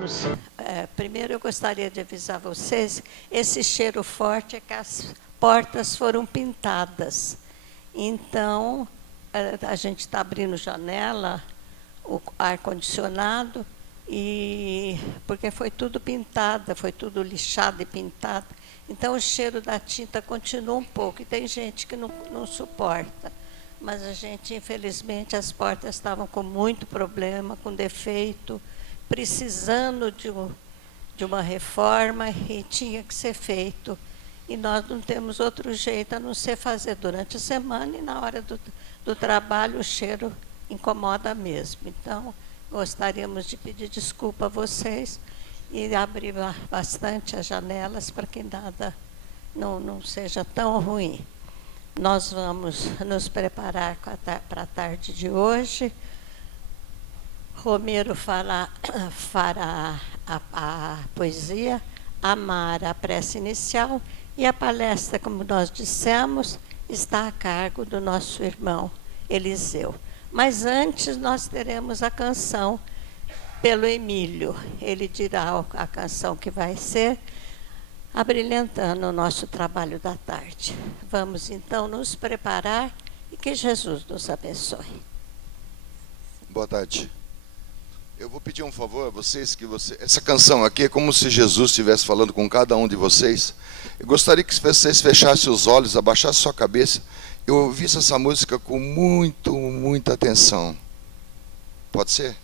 irmãos, primeiro eu gostaria de avisar vocês, esse cheiro forte é que as portas foram pintadas. Então, a gente está abrindo janela, o ar-condicionado, porque foi tudo pintado, foi tudo lixado e pintado. Então, o cheiro da tinta continua um pouco, e tem gente que não suporta. Mas a gente, infelizmente, as portas estavam com muito problema, com defeito, precisando de uma reforma e tinha que ser feito. E nós não temos outro jeito a não ser fazer durante a semana e na hora do trabalho o cheiro incomoda mesmo. Então, gostaríamos de pedir desculpa a vocês e abrir bastante as janelas para que nada não seja tão ruim. Nós vamos nos preparar para a tarde de hoje. Romero fará a poesia, Amar a prece inicial, e a palestra, como nós dissemos, está a cargo do nosso irmão Eliseu. Mas antes nós teremos a canção pelo Emílio. Ele dirá a canção que vai ser, abrilhantando o nosso trabalho da tarde. Vamos então nos preparar e que Jesus nos abençoe. Boa tarde. Eu vou pedir um favor a vocês, essa canção aqui é como se Jesus estivesse falando com cada um de vocês. Eu gostaria que vocês fechassem os olhos, abaixassem sua cabeça. Eu ouvisse essa música com muita atenção. Pode ser?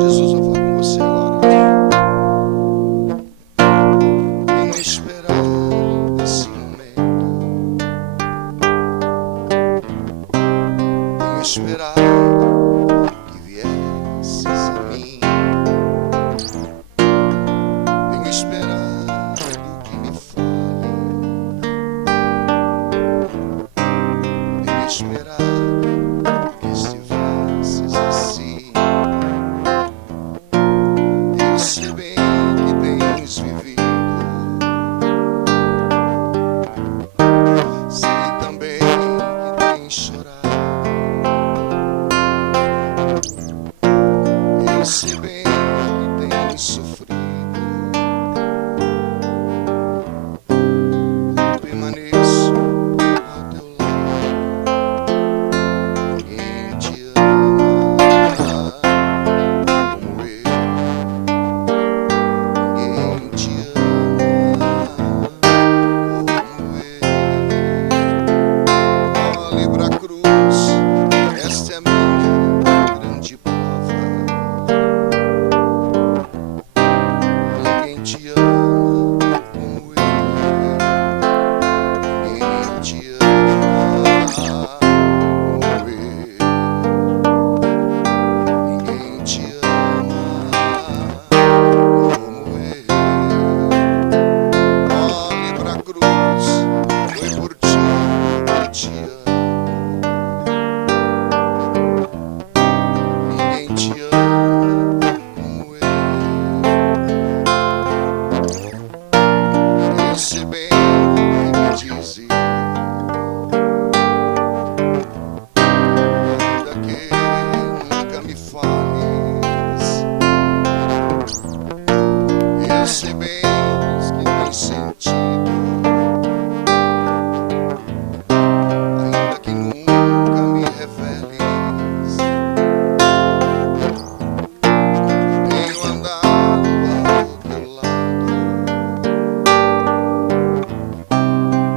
Jesus, eu vou falar com você agora. Tenho esperado esse momento. Tenho esperado que viesses a mim. Tenho esperado que me fale. Tenho esperado que estivesses assim. Eu sei bem que tens vivido. Sei também que tens chorado. Eu sei bem que tens sofrido. Permaneço ao teu lado. Ninguém te ama como eu. Ninguém te ama como eu. Olhe pra cruz, esta é a minha grande prova. Ninguém te ama como eu. Ninguém te ama como eu. Ninguém te ama como eu. Olhe pra cruz, foi por ti que te amo. Ninguém te ama como eu. Eu sei bem que me dizes, ainda que nunca me fales. Eu sei bem que tem sentido, ainda que nunca me reveles. Tenho andado ao teu lado,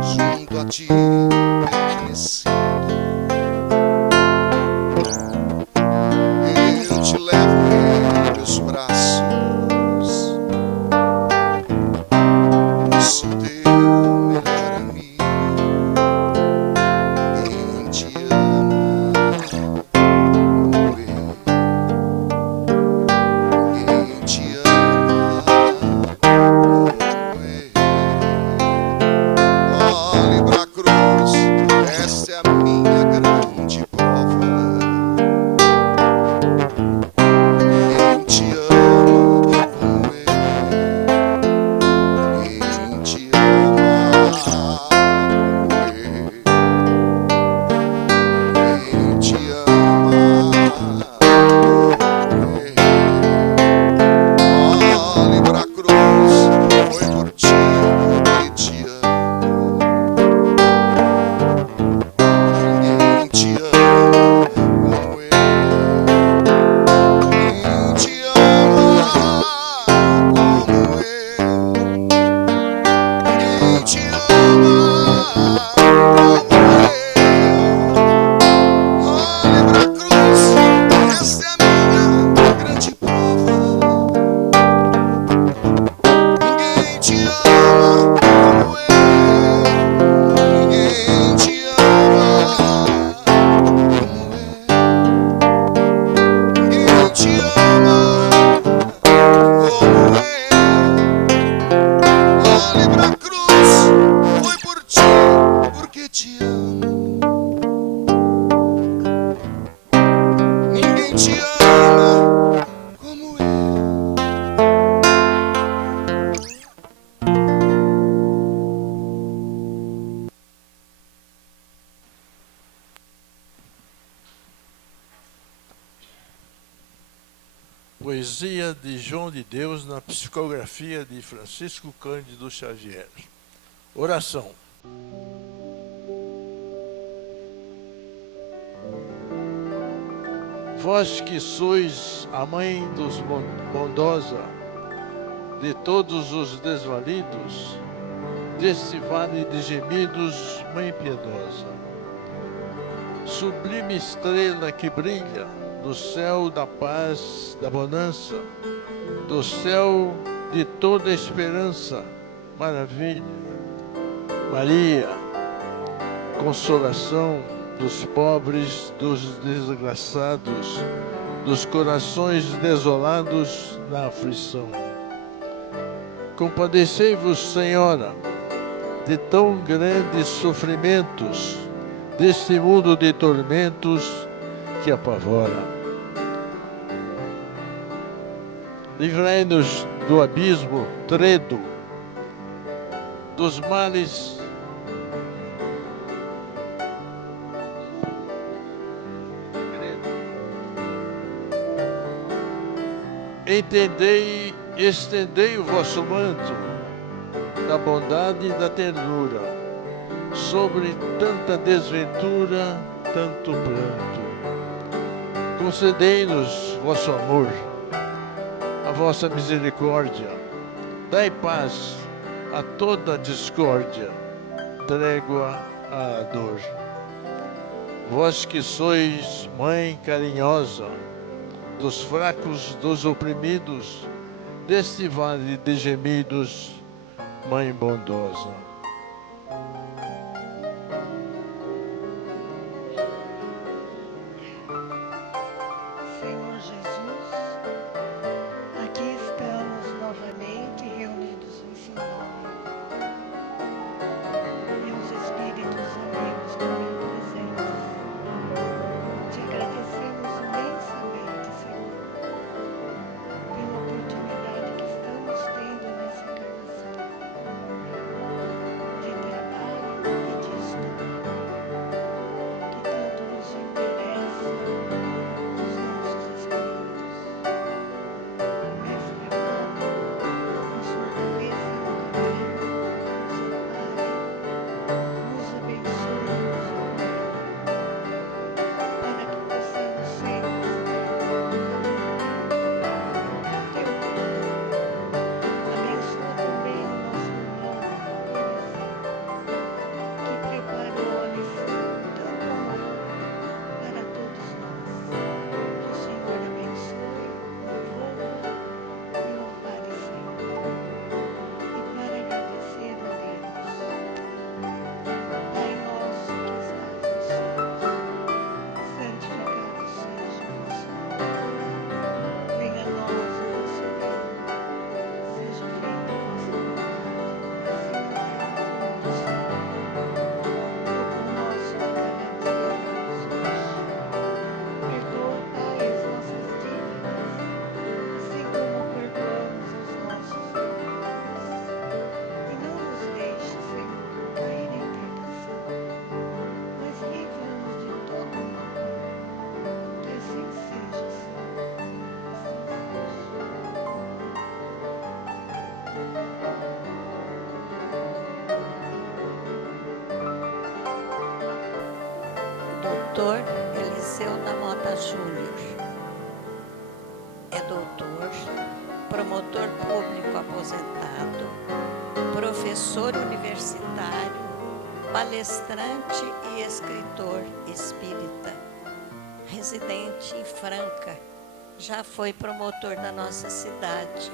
junto a ti permanecido. Eu te levo em meus braços, sou teu melhor amigo. Quem te ama como eu. Quem te ama como eu. Olhe pra cruz, esta é a te ama. Ninguém te ama como eu. Poesia de João de Deus na psicografia de Francisco Cândido Xavier. Oração. Vós que sois a mãe dos bondosa de todos os desvalidos, deste vale de gemidos, mãe piedosa, sublime estrela que brilha do céu da paz, da bonança, do céu de toda esperança, maravilha, Maria, consolação dos pobres, dos desgraçados, dos corações desolados na aflição. Compadecei-vos, Senhora, de tão grandes sofrimentos, deste mundo de tormentos que apavora. Livrai-nos do abismo tredo, dos males entendei, estendei o vosso manto da bondade e da ternura sobre tanta desventura, tanto pranto. Concedei-nos vosso amor, a vossa misericórdia. Dai paz a toda discórdia, trégua à dor. Vós que sois mãe carinhosa dos fracos, dos oprimidos, deste vale de gemidos, mãe bondosa. Senhor Jesus, aqui estamos novamente reunidos em seu nome. Meus espíritos amigos também presentes, te agradecemos imensamente, Senhor, pela oportunidade que estamos tendo nessa encarnação de trabalho e de estudo, que tanto nos interessa os nossos espíritos. Mestre amado, com sua cabeça no caminho, nos ampare, nos abençoe e nos ilumine, para que possamos sempre estar no caminho teu. Abençoa também o nosso irmão Eliséu, que preparou a lição tão com amor para todos nós. Que o Senhor abençoe, envolva e o ampare sempre. E para agradecer a Deus, Pai nosso que estás nos céus, santificado seja o vosso nome. Venha a nós o vosso reino, seja feita a vossa vontade, assim na terra como no céu. O pão nosso de cada dia dá-nos hoje. Perdoa, Pai, as nossas dívidas, assim como perdoamos aos nossos devedores. E não nos deixe, Senhor, cair em tentação, mas livra-nos de todo mal. Que assim seja, Senhor. Assim Doutor Eliseu da Mota Júnior. É doutor, promotor público aposentado, professor universitário, palestrante e escritor espírita, residente em Franca. Já foi promotor da nossa cidade.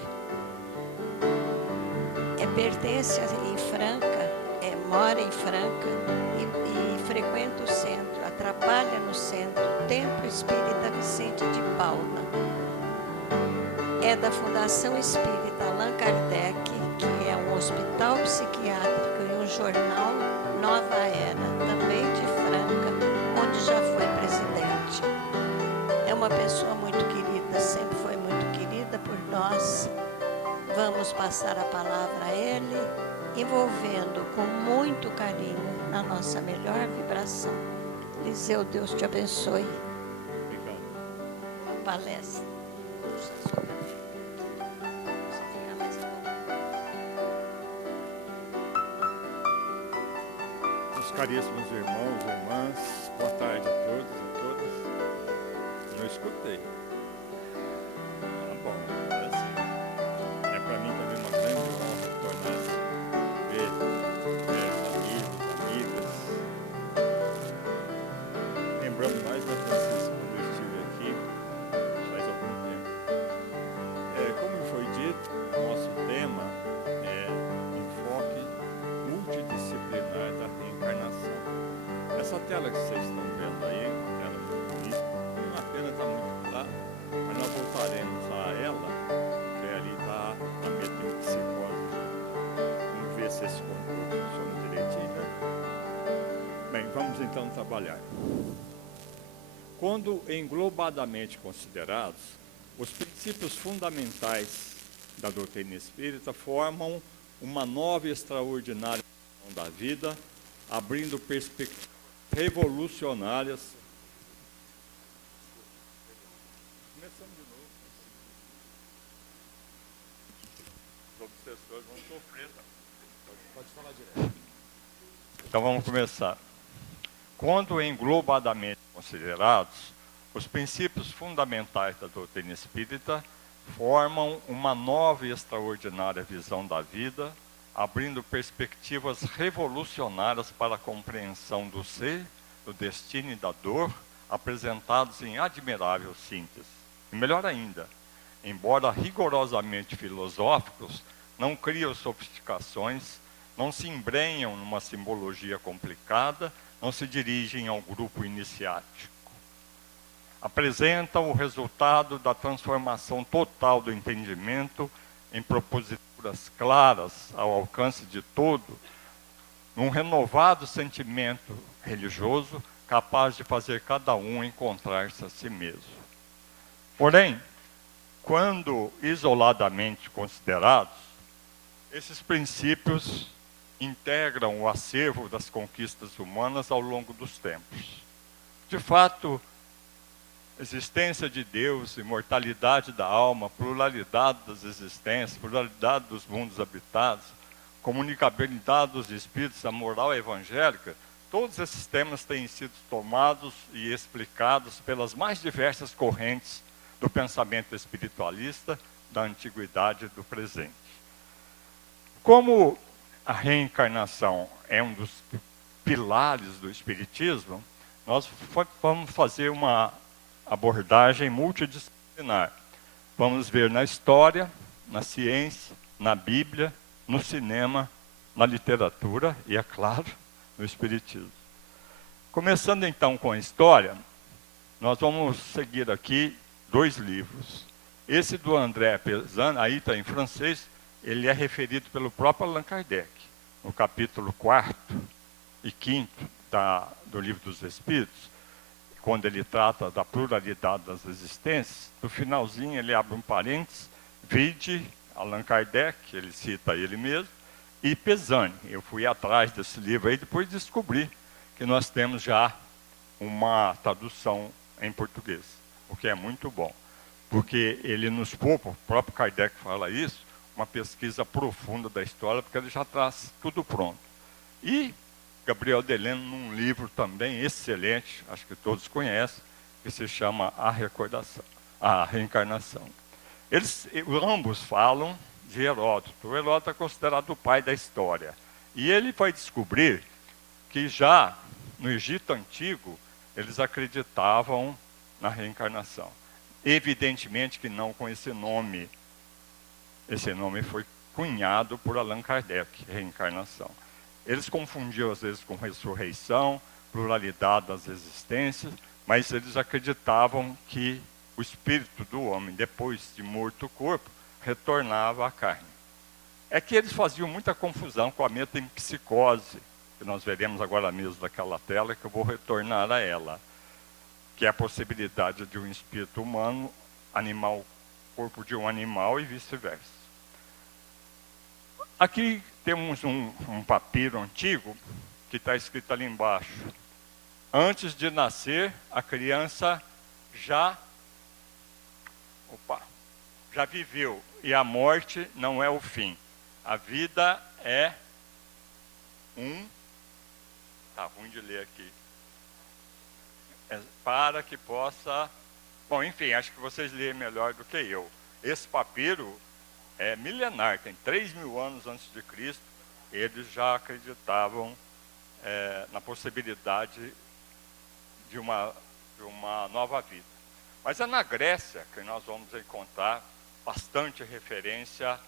Pertence em Franca, mora em Franca e frequenta o centro, trabalha no centro, Templo Espírita Vicente de Paula. É da Fundação Espírita Allan Kardec, que é um hospital psiquiátrico e um no jornal Nova Era, também de Franca, onde já foi presidente. É uma pessoa muito querida, sempre foi muito querida por nós. Vamos passar a palavra a ele, envolvendo com muito carinho na nossa melhor vibração. Eliseu, Deus te abençoe. Obrigado. Palestra. Puxa, só ficar mais um pouco. Meus caríssimos irmãos e irmãs, boa tarde a todos e todas. Não escutei. Tá bom, agora sim. É para mim também uma grande honra tornar a ver amigos, amigas. Lembrando mais uma Francisco quando eu estive aqui faz algum tempo. Como foi dito, nosso tema é enfoque multidisciplinar da reencarnação. Essa tela que vocês estão vendo aí, uma tela muito bonita, uma pena está muito clara, mas nós voltaremos a ela, que ali está a metempsicose. Vamos ver se esse controle funciona direitinho, né? Bem, vamos então trabalhar. Quando englobadamente considerados, os princípios fundamentais da doutrina espírita formam uma nova e extraordinária visão da vida, abrindo perspectivas revolucionárias. Começamos de novo. Os obsessores vão sofrer. Pode falar direto. Então vamos começar. Quando englobadamente considerados, os princípios fundamentais da doutrina espírita formam uma nova e extraordinária visão da vida, abrindo perspectivas revolucionárias para a compreensão do ser, do destino e da dor, apresentados em admirável síntese. E melhor ainda, embora rigorosamente filosóficos, não criam sofisticações, não se embrenham numa simbologia complicada, não se dirigem ao grupo iniciático. Apresentam o resultado da transformação total do entendimento em proposituras claras ao alcance de todo, num renovado sentimento religioso capaz de fazer cada um encontrar-se a si mesmo. Porém, quando isoladamente considerados, esses princípios integram o acervo das conquistas humanas ao longo dos tempos. De fato, existência de Deus, imortalidade da alma, pluralidade das existências, pluralidade dos mundos habitados, comunicabilidade dos espíritos, a moral evangélica, todos esses temas têm sido tomados e explicados pelas mais diversas correntes do pensamento espiritualista da antiguidade e do presente. Como a reencarnação é um dos pilares do espiritismo, nós vamos fazer uma abordagem multidisciplinar. Vamos ver na história, na ciência, na Bíblia, no cinema, na literatura e, é claro, no espiritismo. Começando então com a história, nós vamos seguir aqui 2 livros. Esse do André Pessan, aí está em francês, ele é referido pelo próprio Allan Kardec, no capítulo 4º e 5º do Livro dos Espíritos, quando ele trata da pluralidade das existências, no finalzinho ele abre um parênteses, vide Allan Kardec, ele cita ele mesmo, e Pessan. Eu fui atrás desse livro aí, depois descobri que nós temos já uma tradução em português, o que é muito bom, porque ele nos poupa, o próprio Kardec fala isso, uma pesquisa profunda da história, porque ele já traz tudo pronto. E Gabriel Deleno, num livro também excelente, acho que todos conhecem, que se chama A Reencarnação. Ambos falam de Heródoto. O Heródoto é considerado o pai da história. E ele vai descobrir que já no Egito Antigo, eles acreditavam na reencarnação. Evidentemente que não com esse nome. Esse nome foi cunhado por Allan Kardec, reencarnação. Eles confundiam às vezes com ressurreição, pluralidade das existências, mas eles acreditavam que o espírito do homem, depois de morto o corpo, retornava à carne. é que eles faziam muita confusão com a metempsicose, que nós veremos agora mesmo naquela tela, que eu vou retornar a ela, que é a possibilidade de um espírito humano animar o corpo de um animal e vice-versa. Aqui temos um papiro antigo, que está escrito ali embaixo: antes de nascer, a criança já viveu, e a morte não é o fim. A vida é está ruim de ler aqui. Para que possa... Bom, enfim, acho que vocês leem melhor do que eu. Esse papiro é milenar, tem 3.000 anos antes de Cristo. Eles já acreditavam na possibilidade de uma nova vida. Mas é na Grécia que nós vamos encontrar bastante referência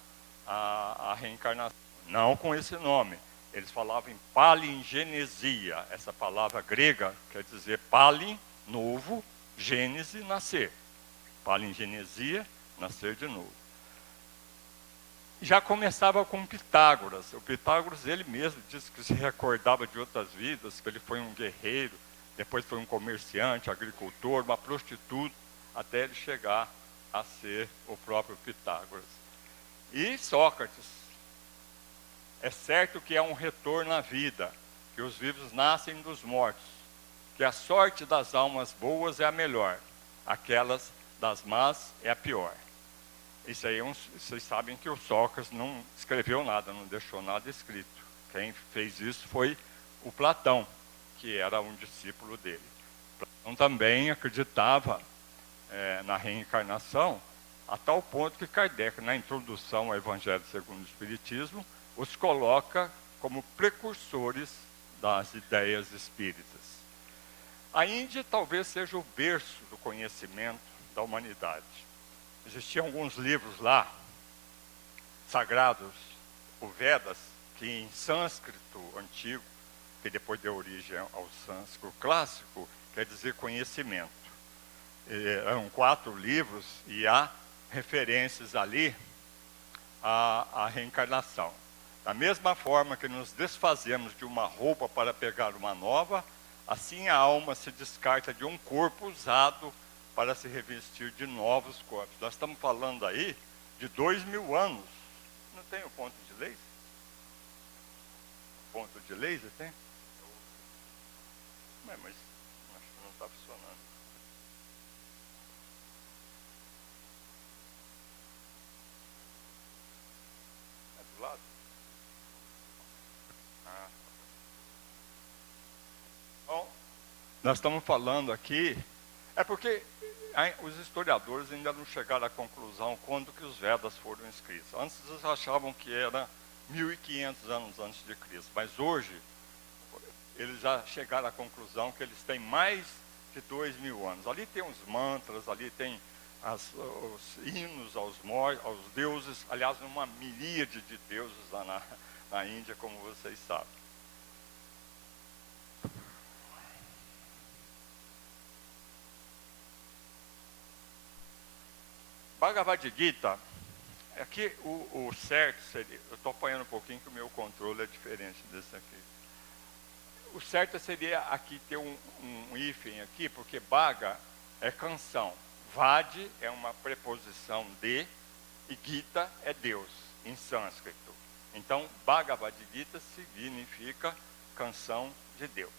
à reencarnação. Não com esse nome. Eles falavam em palingenesia. Essa palavra grega quer dizer palin, novo, gênese, nascer. Palingenesia, nascer de novo. Já começava com Pitágoras. O Pitágoras, ele mesmo, disse que se recordava de outras vidas, que ele foi um guerreiro, depois foi um comerciante, agricultor, uma prostituta, até ele chegar a ser o próprio Pitágoras. E Sócrates. É certo que é um retorno à vida, que os vivos nascem dos mortos, que a sorte das almas boas é a melhor, aquelas das más é a pior. Isso aí, vocês sabem que o Sócrates não escreveu nada, não deixou nada escrito. Quem fez isso foi o Platão, que era um discípulo dele. Platão também acreditava na reencarnação, a tal ponto que Kardec, na introdução ao Evangelho segundo o Espiritismo, os coloca como precursores das ideias espíritas. A Índia talvez seja o berço do conhecimento da humanidade. Existiam alguns livros lá, sagrados, o Vedas, que em sânscrito antigo, que depois deu origem ao sânscrito clássico, quer dizer conhecimento. Eram 4 livros e há referências ali à reencarnação. Da mesma forma que nos desfazemos de uma roupa para pegar uma nova, assim a alma se descarta de um corpo usado para se revestir de novos corpos. Nós estamos falando aí de 2.000 anos. Não tem o ponto de laser? Ponto de laser tem? Mas acho que não está funcionando. É do lado? Bom, nós estamos falando aqui, é porque os historiadores ainda não chegaram à conclusão quando que os Vedas foram escritos. Antes eles achavam que era 1.500 anos antes de Cristo, mas hoje eles já chegaram à conclusão que eles têm mais de 2.000 anos. Ali tem os mantras, ali tem os hinos aos deuses, aliás, uma miríade de deuses lá na Índia, como vocês sabem. Bhagavad Gita, aqui o certo seria, eu estou apanhando um pouquinho que o meu controle é diferente desse aqui. O certo seria aqui ter um hífen aqui, porque Bhaga é canção, Vadi é uma preposição de, e Gita é Deus, em sânscrito. Então, Bhagavad Gita significa canção de Deus.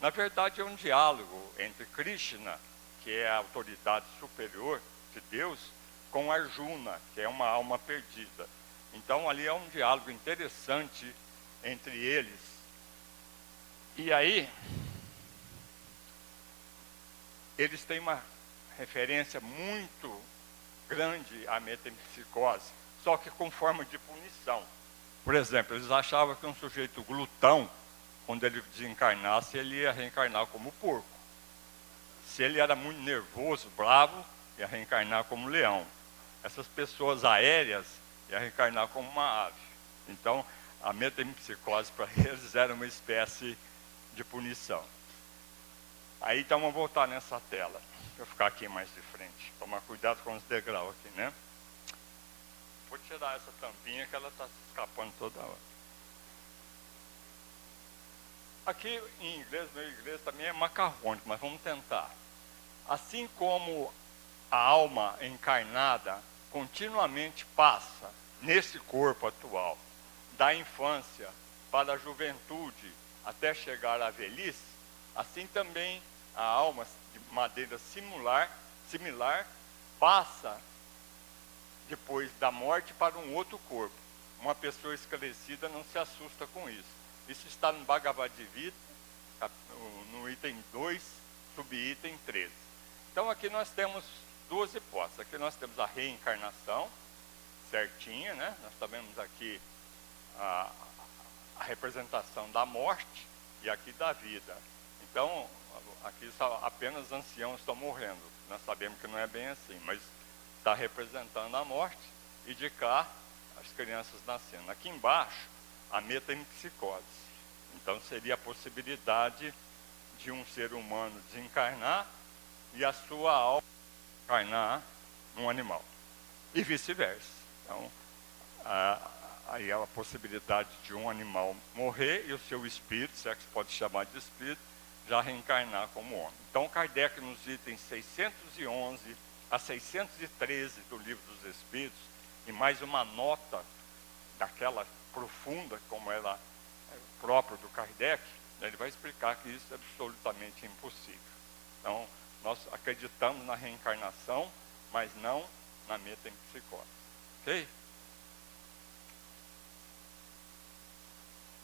Na verdade, é um diálogo entre Krishna, que é a autoridade superior de Deus, com Arjuna, que é uma alma perdida. Então, ali é um diálogo interessante entre eles. E aí, eles têm uma referência muito grande à metempsicose, só que com forma de punição. Por exemplo, eles achavam que um sujeito glutão, quando ele desencarnasse, ele ia reencarnar como porco. Se ele era muito nervoso, bravo, ia reencarnar como leão. Essas pessoas aéreas iam reencarnar como uma ave. Então, a metempsicose para eles era uma espécie de punição. Aí, então, vamos voltar nessa tela. Vou ficar aqui mais de frente. Tomar cuidado com os degraus aqui, né? Vou tirar essa tampinha que ela está se escapando toda hora. Aqui em inglês, meu inglês também é macarrônico, mas vamos tentar. Assim como a alma encarnada continuamente passa nesse corpo atual, da infância para a juventude até chegar à velhice, assim também a alma de maneira similar passa depois da morte para um outro corpo. Uma pessoa esclarecida não se assusta com isso. Isso está no Bhagavad Gita, no item 2, subitem 13. Então aqui nós temos duas hipóteses. Aqui nós temos a reencarnação, certinha, né? Nós sabemos aqui a representação da morte e aqui da vida. Então, aqui só apenas anciãos estão morrendo. Nós sabemos que não é bem assim, mas está representando a morte e de cá as crianças nascendo. Aqui embaixo, a metempsicose. Então, seria a possibilidade de um ser humano desencarnar e a sua alma encarnar num animal. E vice-versa. Então, aí há a possibilidade de um animal morrer e o seu espírito, se é que se pode chamar de espírito, já reencarnar como homem. Então, Kardec, nos itens 611 a 613 do Livro dos Espíritos, e mais uma nota daquela profunda, como ela é própria do Kardec, ele vai explicar que isso é absolutamente impossível. Então, nós acreditamos na reencarnação, mas não na metempsicose. Ok?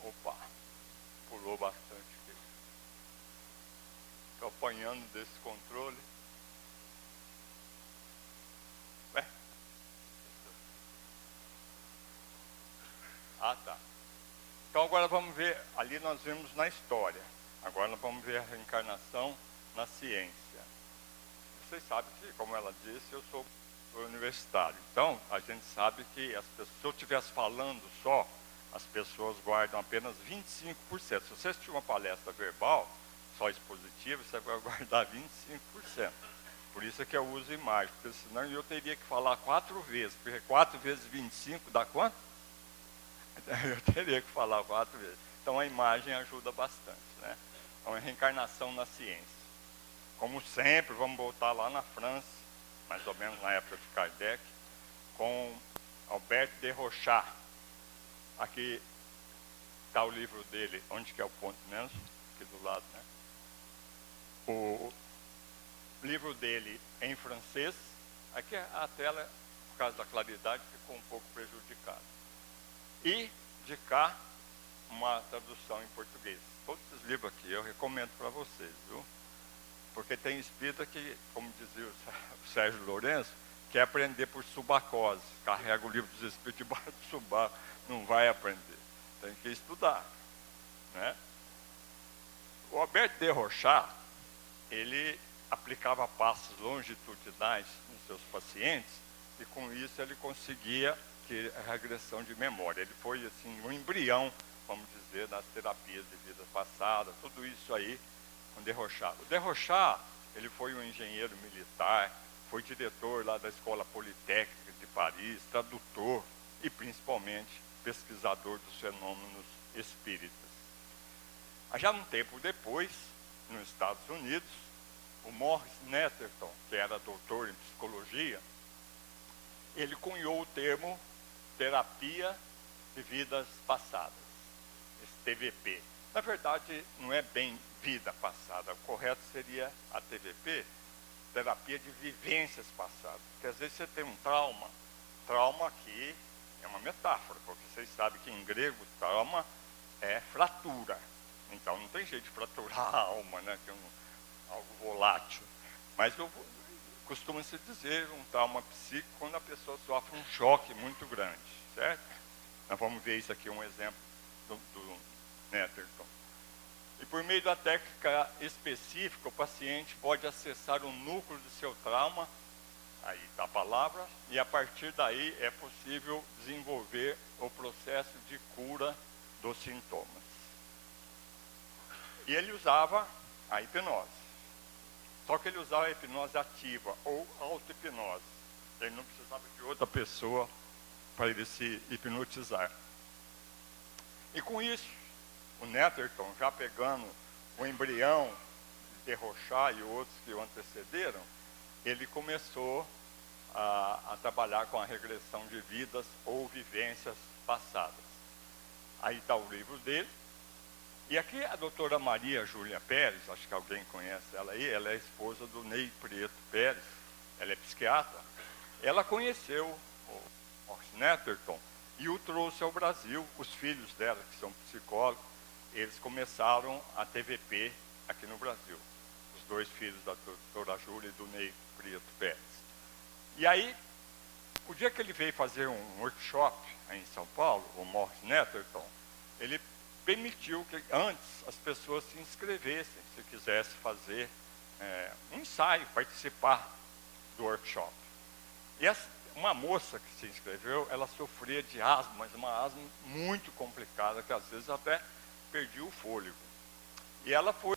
Opa, pulou bastante aqui. Estou apanhando desse controle. Ué? Ah, tá. Então agora vamos ver, ali nós vimos na história. Agora nós vamos ver a reencarnação na ciência. Vocês sabem que, como ela disse, eu sou universitário. Então, a gente sabe que as pessoas, se eu estivesse falando só, as pessoas guardam apenas 25%. Se você assistir uma palestra verbal, só expositiva, você vai guardar 25%. Por isso é que eu uso imagem, porque senão eu teria que falar 4 vezes, porque 4 vezes 25 dá quanto? Eu teria que falar 4 vezes. Então a imagem ajuda bastante, né? Então é reencarnação na ciência. Como sempre, vamos voltar lá na França, mais ou menos na época de Kardec, com Albert de Rochat. Aqui está o livro dele, onde que é o ponto mesmo? Aqui do lado, né? O livro dele em francês, aqui a tela, por causa da claridade, ficou um pouco prejudicada. E de cá, uma tradução em português. Todos esses livros aqui eu recomendo para vocês, viu? Porque tem espírita que, como dizia o Sérgio Lourenço, quer aprender por subacose. Carrega o livro dos espíritos debaixo do subaco, não vai aprender. Tem que estudar, né? O Albert de Rochat, ele aplicava passos longitudinais nos seus pacientes e com isso ele conseguia ter a regressão de memória. Ele foi assim um embrião, vamos dizer, das terapias de vida passada, tudo isso aí com de Rochat. O de Rochat, ele foi um engenheiro militar, foi diretor lá da Escola Politécnica de Paris, tradutor e principalmente pesquisador dos fenômenos espíritas. Já um tempo depois, nos Estados Unidos, o Morris Netterton, que era doutor em psicologia, ele cunhou o termo terapia de vidas passadas, esse TVP. Na verdade, não é bem vida passada, o correto seria a TVP, terapia de vivências passadas. Porque às vezes você tem um trauma aqui é uma metáfora, porque vocês sabem que em grego trauma é fratura. Então não tem jeito de fraturar a alma, né? Que é algo volátil. Mas costuma-se dizer um trauma psíquico quando a pessoa sofre um choque muito grande, certo? Nós vamos ver isso aqui, um exemplo do Netterton. E por meio da técnica específica, o paciente pode acessar o núcleo do seu trauma, aí está a palavra, e a partir daí é possível desenvolver o processo de cura dos sintomas. E ele usava a hipnose. Só que ele usava a hipnose ativa ou auto-hipnose. Ele não precisava de outra pessoa para ele se hipnotizar. E com isso, o Netterton, já pegando o embrião de Derrochá e outros que o antecederam, ele começou a trabalhar com a regressão de vidas ou vivências passadas. Aí está o livro dele. E aqui a doutora Maria Júlia Pérez, acho que alguém conhece ela aí, ela é esposa do Ney Prieto Pérez, ela é psiquiatra. Ela conheceu o Morris Netterton e o trouxe ao Brasil. Os filhos dela, que são psicólogos, eles começaram a TVP aqui no Brasil. Os dois filhos da doutora Júlia e do Ney Prieto Pérez. E aí, o dia que ele veio fazer um workshop aí em São Paulo, o Morris Netterton, ele permitiu que antes as pessoas se inscrevessem, se quisessem fazer um ensaio, participar do workshop. E uma moça que se inscreveu, ela sofria de asma, mas uma asma muito complicada, que às vezes até perdia o fôlego. E ela foi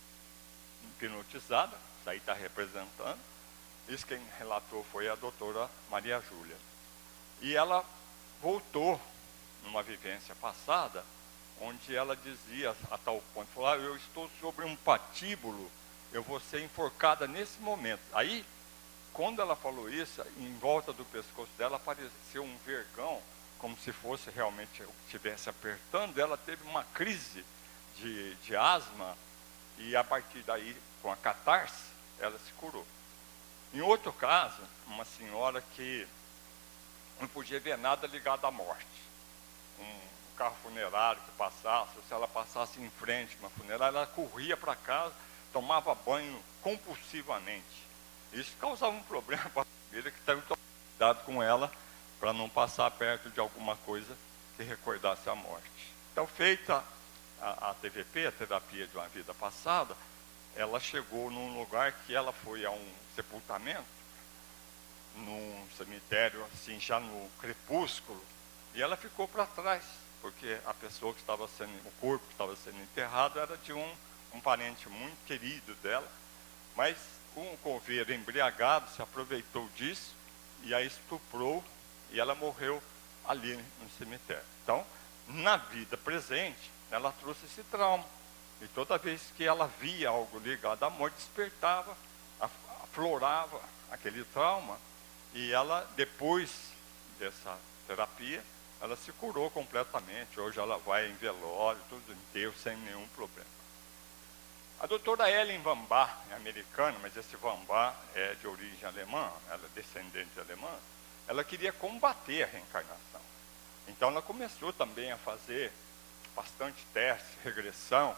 hipnotizada, isso aí está representando. Isso quem relatou foi a doutora Maria Júlia. E ela voltou numa vivência passada, onde ela dizia a tal ponto, falou, eu estou sobre um patíbulo, eu vou ser enforcada nesse momento. Aí, quando ela falou isso, em volta do pescoço dela apareceu um vergão, como se fosse realmente o que estivesse apertando. Ela teve uma crise de asma, e a partir daí, com a catarse, ela se curou. Em outro caso, uma senhora que não podia ver nada ligado à morte. Um carro funerário que passasse, se ela passasse em frente a uma funerária, ela corria para casa, tomava banho compulsivamente. Isso causava um problema para a família, que estava tomando cuidado com ela, para não passar perto de alguma coisa que recordasse a morte. Então, feita a TVP, a terapia de uma vida passada, ela chegou num lugar que ela foi a um sepultamento, num cemitério, assim, já no crepúsculo, e ela ficou para trás, porque a pessoa que estava sendo, o corpo que estava sendo enterrado era de um parente muito querido dela, mas um coveiro embriagado se aproveitou disso e a estuprou, e ela morreu ali no cemitério. Então, na vida presente, ela trouxe esse trauma. E toda vez que ela via algo ligado à morte, despertava, aflorava aquele trauma. E ela, depois dessa terapia, ela se curou completamente. Hoje ela vai em velório, tudo inteiro, sem nenhum problema. A doutora Ellen Van Baar é americana, mas esse Van Baar é de origem alemã, ela é descendente de alemã. Ela queria combater a reencarnação. Então ela começou também a fazer bastante teste, regressão,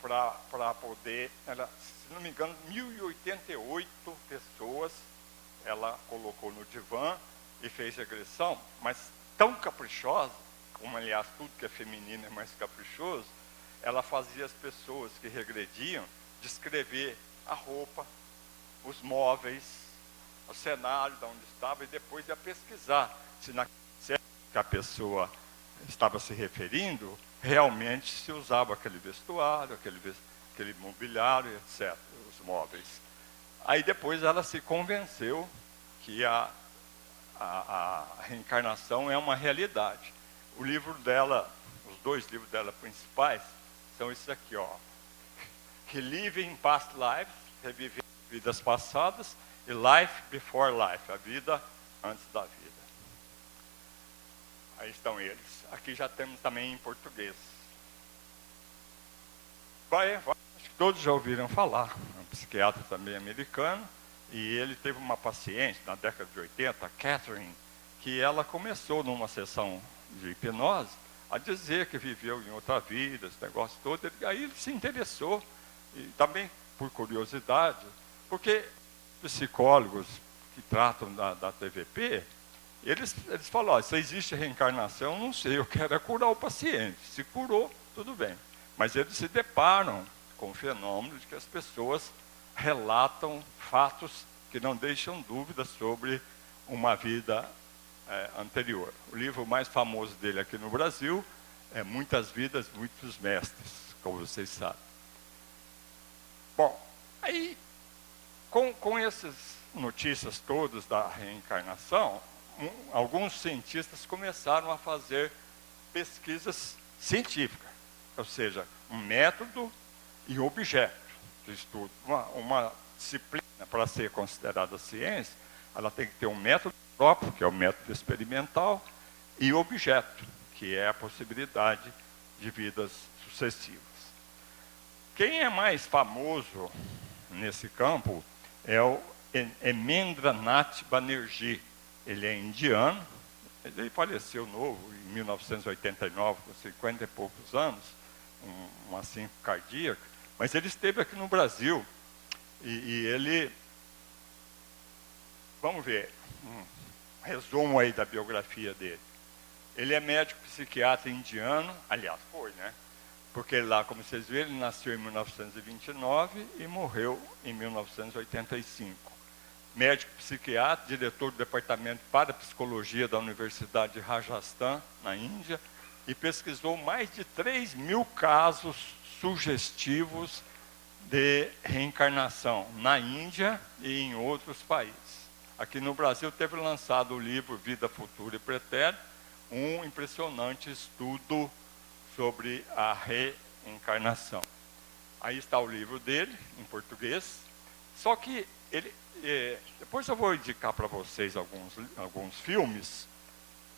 para poder, ela, se não me engano, 1088 pessoas ela colocou no divã e fez regressão, mas tão caprichosa, como aliás tudo que é feminino é mais caprichoso, ela fazia as pessoas que regrediam descrever a roupa, os móveis, o cenário de onde estava, e depois ia pesquisar se na que a pessoa estava se referindo, realmente se usava aquele vestuário, aquele mobiliário, etc., os móveis. Aí depois ela se convenceu que a reencarnação é uma realidade. O livro dela, os dois livros dela principais, são esses aqui, ó. Reliving Past Lives, Reviver Vidas Passadas, e Life Before Life, a vida antes da vida. Aí estão eles. Aqui já temos também em português. Acho que todos já ouviram falar. É um psiquiatra também americano. E ele teve uma paciente na década de 80, a Catherine, que ela começou numa sessão de hipnose a dizer que viveu em outra vida, esse negócio todo. Aí ele se interessou, e também por curiosidade, porque psicólogos que tratam da TVP, eles falam, se existe reencarnação, não sei, eu quero é curar o paciente. Se curou, tudo bem. Mas eles se deparam com o fenômeno de que as pessoas relatam fatos que não deixam dúvidas sobre uma vida anterior. O livro mais famoso dele aqui no Brasil é Muitas Vidas, Muitos Mestres, como vocês sabem. Bom, aí, com essas notícias todas da reencarnação, alguns cientistas começaram a fazer pesquisas científicas, ou seja, um método e um objeto de estudo. Uma disciplina, para ser considerada ciência, ela tem que ter um método próprio, que é o método experimental, e o objeto, que é a possibilidade de vidas sucessivas. Quem é mais famoso nesse campo é o Hemendranath Banerjee. Ele é indiano, ele faleceu novo, em 1989, com 50 e poucos anos, uma síndrome cardíaca, mas ele esteve aqui no Brasil, e ele, vamos ver, um resumo aí da biografia dele. Ele é médico psiquiatra indiano, aliás, foi, né? Porque lá, como vocês viram, ele nasceu em 1929 e morreu em 1985. Médico psiquiatra, diretor do Departamento de Parapsicologia da Universidade de Rajasthan, na Índia, e pesquisou mais de 3.000 casos sugestivos de reencarnação na Índia e em outros países. Aqui no Brasil teve lançado o livro Vida Futura e Pretérita, um impressionante estudo sobre a reencarnação. Aí está o livro dele, em português, só que ele, depois eu vou indicar para vocês alguns filmes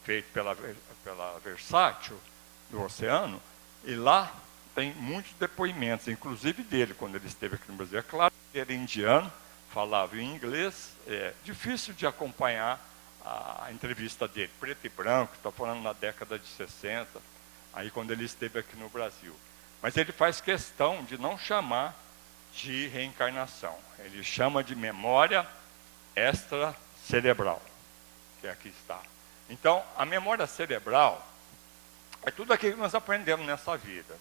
feitos pela Versátil, do Oceano, e lá tem muitos depoimentos, inclusive dele, quando ele esteve aqui no Brasil. É claro que ele era indiano, falava em inglês, é difícil de acompanhar a entrevista dele, preto e branco, estou falando na década de 60, aí quando ele esteve aqui no Brasil. Mas ele faz questão de não chamar de reencarnação, ele chama de memória extracerebral, que aqui está. Então, a memória cerebral é tudo aquilo que nós aprendemos nessa vida.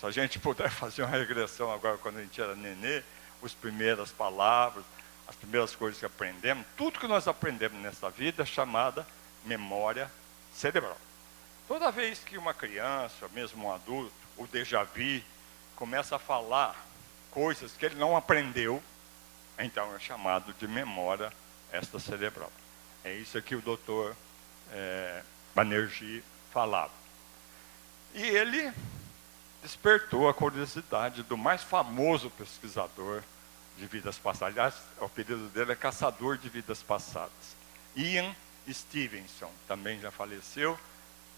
Se a gente puder fazer uma regressão agora, quando a gente era nenê, as primeiras palavras, as primeiras coisas que aprendemos, tudo que nós aprendemos nessa vida é chamada memória cerebral. Toda vez que uma criança, mesmo um adulto, o déjà vu, começa a falar coisas que ele não aprendeu, então é chamado de memória extracerebral. É isso que o doutor Banerjee falava. E ele despertou a curiosidade do mais famoso pesquisador de vidas passadas. Aliás, o apelido dele é caçador de vidas passadas. Ian Stevenson, também já faleceu.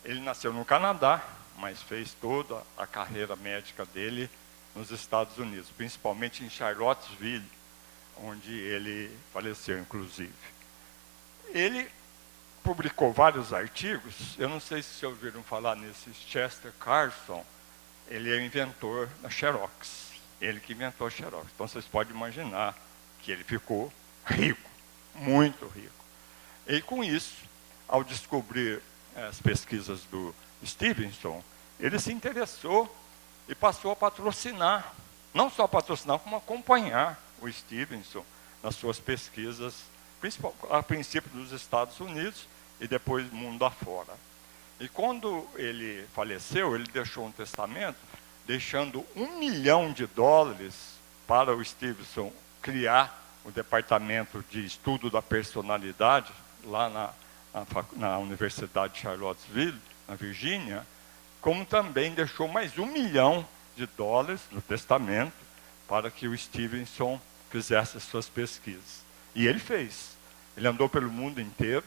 Ele nasceu no Canadá, mas fez toda a carreira médica dele nos Estados Unidos, principalmente em Charlottesville, onde ele faleceu, inclusive. Ele publicou vários artigos, eu não sei se vocês ouviram falar nesse Chester Carlson, ele é o inventor da Xerox, ele que inventou a Xerox. Então vocês podem imaginar que ele ficou rico, muito rico. E com isso, ao descobrir as pesquisas do Stevenson, ele se interessou e passou a patrocinar, não só patrocinar, como acompanhar o Stevenson nas suas pesquisas, a princípio dos Estados Unidos e depois mundo afora. E quando ele faleceu, ele deixou um testamento, deixando $1 milhão para o Stevenson criar o departamento de estudo da personalidade, lá na Universidade de Charlottesville, na Virgínia, como também deixou mais $1 milhão no testamento para que o Stevenson fizesse as suas pesquisas. E ele fez. Ele andou pelo mundo inteiro.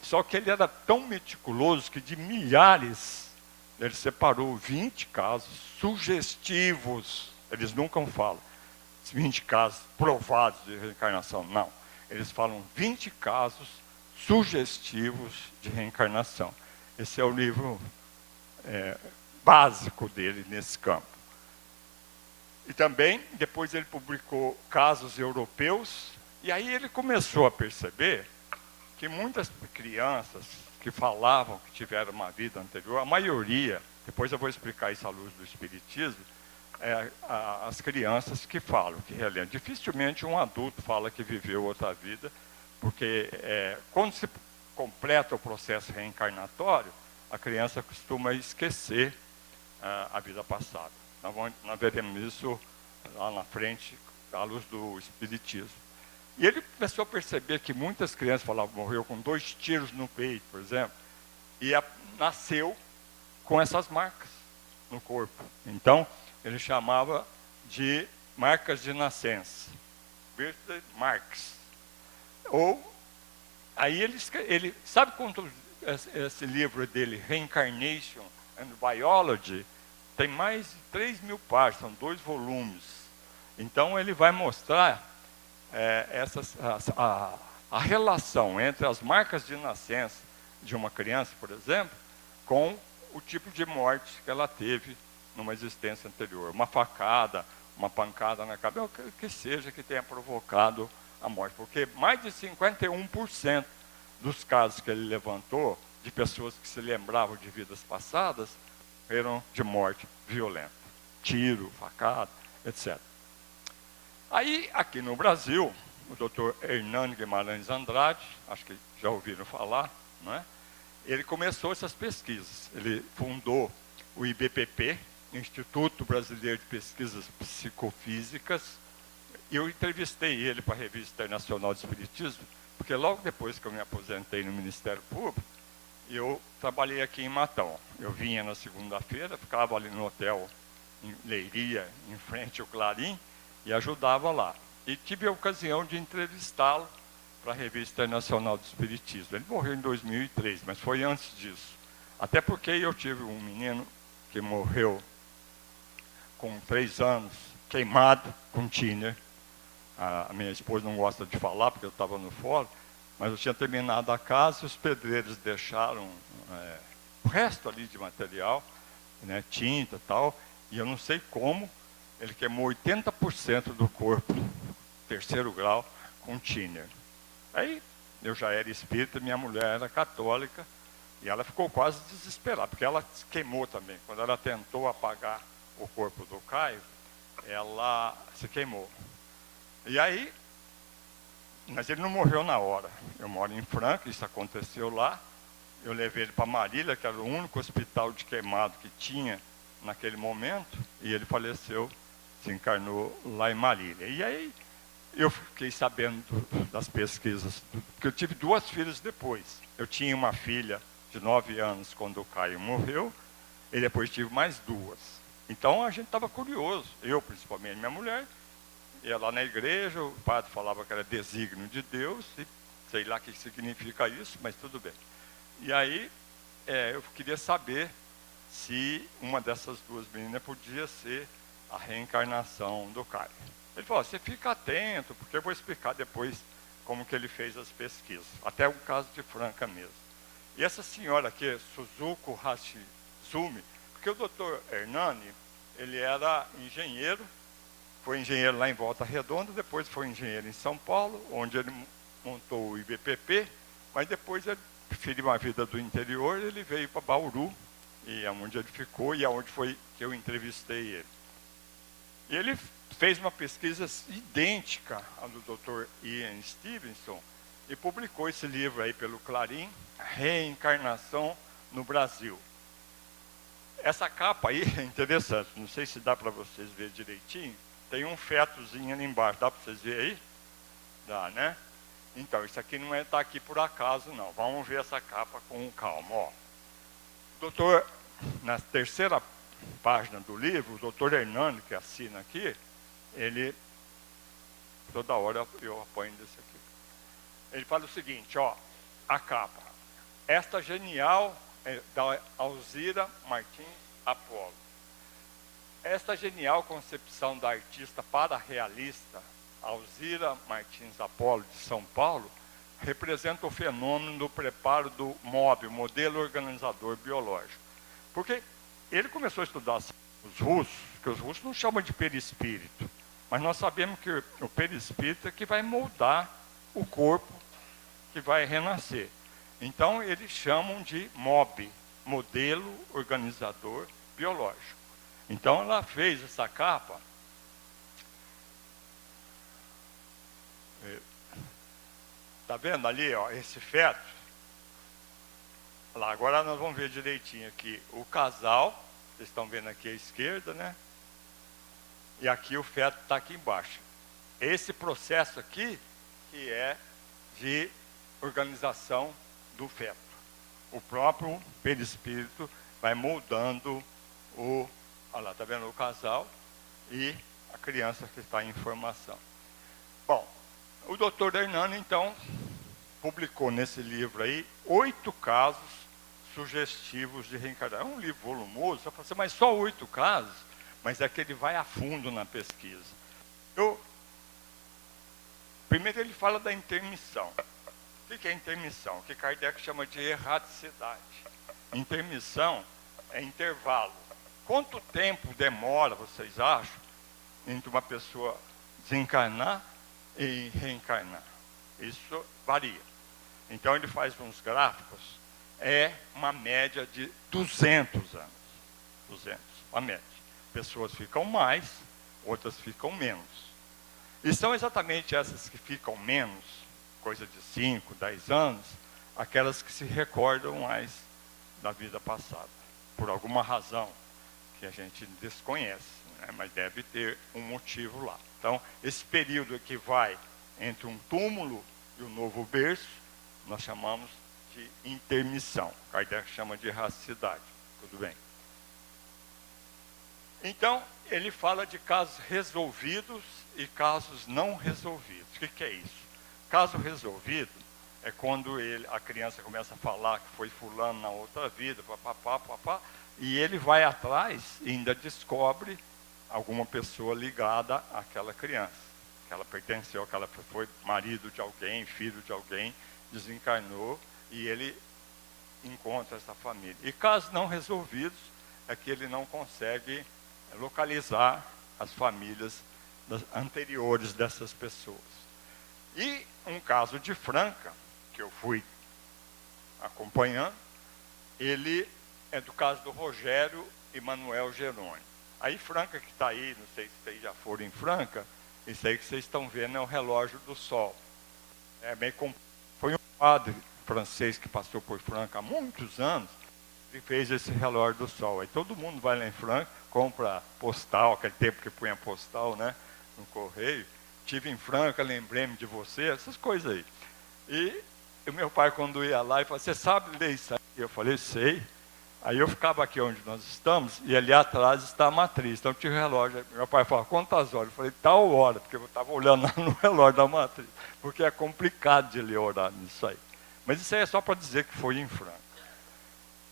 Só que ele era tão meticuloso que de milhares, ele separou 20 casos sugestivos. Eles nunca falam 20 casos provados de reencarnação. Não. Eles falam 20 casos sugestivos de reencarnação. Esse é o livro básico dele nesse campo. E também, depois ele publicou casos europeus, e aí ele começou a perceber que muitas crianças que falavam que tiveram uma vida anterior, a maioria, depois eu vou explicar isso à luz do Espiritismo, as crianças que falam, que relembram. Dificilmente um adulto fala que viveu outra vida, porque quando se completa o processo reencarnatório, a criança costuma esquecer a vida passada. Nós veremos isso lá na frente, à luz do Espiritismo. E ele começou a perceber que muitas crianças falavam, morreu com 2 tiros no peito, por exemplo, e nasceu com essas marcas no corpo. Então, ele chamava de marcas de nascença, birthday marks. Ou, aí ele sabe quanto esse livro dele, Reincarnation and Biology, tem mais de 3.000 páginas, são 2 volumes. Então, ele vai mostrar a relação entre as marcas de nascença de uma criança, por exemplo, com o tipo de morte que ela teve numa existência anterior. Uma facada, uma pancada na cabeça, o que seja que tenha provocado a morte. Porque mais de 51% dos casos que ele levantou, de pessoas que se lembravam de vidas passadas, eram de morte violenta. Tiro, facada, etc. Aí, aqui no Brasil, o doutor Hernani Guimarães Andrade, acho que já ouviram falar, não é? Ele começou essas pesquisas. Ele fundou o IBPP, Instituto Brasileiro de Pesquisas Psicofísicas, e eu entrevistei ele para a Revista Internacional de Espiritismo, porque logo depois que eu me aposentei no Ministério Público, eu trabalhei aqui em Matão. Eu vinha na segunda-feira, ficava ali no hotel em Leiria, em frente ao Clarim, e ajudava lá. E tive a ocasião de entrevistá-lo para a Revista Internacional do Espiritismo. Ele morreu em 2003, mas foi antes disso. Até porque eu tive um menino que morreu com 3 anos, queimado com tiner. A minha esposa não gosta de falar, porque eu estava no fórum, mas eu tinha terminado a casa e os pedreiros deixaram o resto ali de material, né, tinta e tal, e eu não sei como, ele queimou 80% do corpo, 3º grau, com tiner. Aí, eu já era espírita, minha mulher era católica, e ela ficou quase desesperada, porque ela se queimou também. Quando ela tentou apagar o corpo do Caio, ela se queimou. E aí, mas ele não morreu na hora. Eu moro em Franca, isso aconteceu lá. Eu levei ele para Marília, que era o único hospital de queimado que tinha naquele momento, e ele faleceu, se encarnou lá em Marília. E aí, eu fiquei sabendo das pesquisas, porque eu tive 2 filhas depois. Eu tinha uma filha de 9 anos quando o Caio morreu, e depois tive mais 2. Então a gente estava curioso, eu principalmente, minha mulher, ia lá na igreja, o padre falava que era desígnio de Deus, e sei lá o que significa isso, mas tudo bem. E aí eu queria saber se uma dessas 2 meninas podia ser a reencarnação do Caio. Ele falou, você fica atento, porque eu vou explicar depois como que ele fez as pesquisas. Até o caso de Franca mesmo. E essa senhora aqui, Suzuko Hashizumi, porque o doutor Hernani, ele era engenheiro, foi engenheiro lá em Volta Redonda, depois foi engenheiro em São Paulo, onde ele montou o IBPP, mas depois ele preferiu uma vida do interior, ele veio para Bauru, e é onde ele ficou, e é onde foi que eu entrevistei ele. E ele fez uma pesquisa idêntica à do Dr. Ian Stevenson e publicou esse livro aí pelo Clarim, Reencarnação no Brasil. Essa capa aí é interessante, não sei se dá para vocês verem direitinho, tem um fetozinho ali embaixo, dá para vocês verem aí? Dá, né? Então, isso aqui não está aqui por acaso, não. Vamos ver essa capa com calma, ó. Doutor, na 3ª página do livro, o doutor Hernani, que assina aqui, ele, toda hora eu apanho desse aqui. Ele fala o seguinte, ó, a capa. Esta genial é da Alzira Martins Apolo. Esta genial concepção da artista pararealista Alzira Martins Apolo, de São Paulo, representa o fenômeno do preparo do MOB, modelo organizador biológico. Porque ele começou a estudar os russos, que os russos não chamam de perispírito, mas nós sabemos que o perispírito é que vai moldar o corpo que vai renascer. Então, eles chamam de MOB, modelo organizador biológico. Então, ela fez essa capa. Está vendo ali, ó, esse feto? Lá, agora nós vamos ver direitinho aqui o casal. Vocês estão vendo aqui à esquerda, né? E aqui o feto está aqui embaixo. Esse processo aqui que é de organização do feto. O próprio perispírito vai moldando o... Olha lá, está vendo o casal e a criança que está em formação. Bom, o doutor Hernani, então, publicou nesse livro aí 8 casos sugestivos de reencarnação. É um livro volumoso, só para você, mas só 8 casos, mas é que ele vai a fundo na pesquisa. Primeiro ele fala da intermissão. O que é intermissão? Que Kardec chama de erraticidade. Intermissão é intervalo. Quanto tempo demora, vocês acham, entre uma pessoa desencarnar e reencarnar? Isso varia. Então ele faz uns gráficos, é uma média de 200 anos. 200, a média. Pessoas ficam mais, outras ficam menos. E são exatamente essas que ficam menos, coisa de 5, 10 anos, aquelas que se recordam mais da vida passada, por alguma razão que a gente desconhece, né? Mas deve ter um motivo lá. Então, esse período que vai entre um túmulo e um novo berço, nós chamamos de intermissão. Kardec chama de erraticidade. Tudo bem? Então, ele fala de casos resolvidos e casos não resolvidos. O que é isso? Caso resolvido é quando a criança começa a falar que foi fulano na outra vida, papapá, e ele vai atrás e ainda descobre alguma pessoa ligada àquela criança. Que ela pertenceu, que ela foi marido de alguém, filho de alguém, desencarnou, e ele encontra essa família. E casos não resolvidos é que ele não consegue localizar as famílias anteriores dessas pessoas. E um caso de Franca, que eu fui acompanhando, ele é do caso do Rogério e Manuel Jerônimo. Aí Franca, que está aí, não sei se vocês já foram em Franca, isso aí que vocês estão vendo é o relógio do sol. Foi um padre francês que passou por Franca há muitos anos e fez esse relógio do sol. Aí todo mundo vai lá em Franca, compra postal, aquele tempo que punha postal, né, no correio. Estive em Franca, lembrei-me de você, essas coisas aí. E o meu pai, quando ia lá, ele falou: você sabe ler isso aí? Eu falei: sei. Aí eu ficava aqui onde nós estamos, e ali atrás está a matriz. Então tinha o relógio. Meu pai falou: quantas horas? Eu falei: tal hora, porque eu estava olhando lá no relógio da matriz. Porque é complicado de ler horário nisso aí. Mas isso aí é só para dizer que foi em Franca.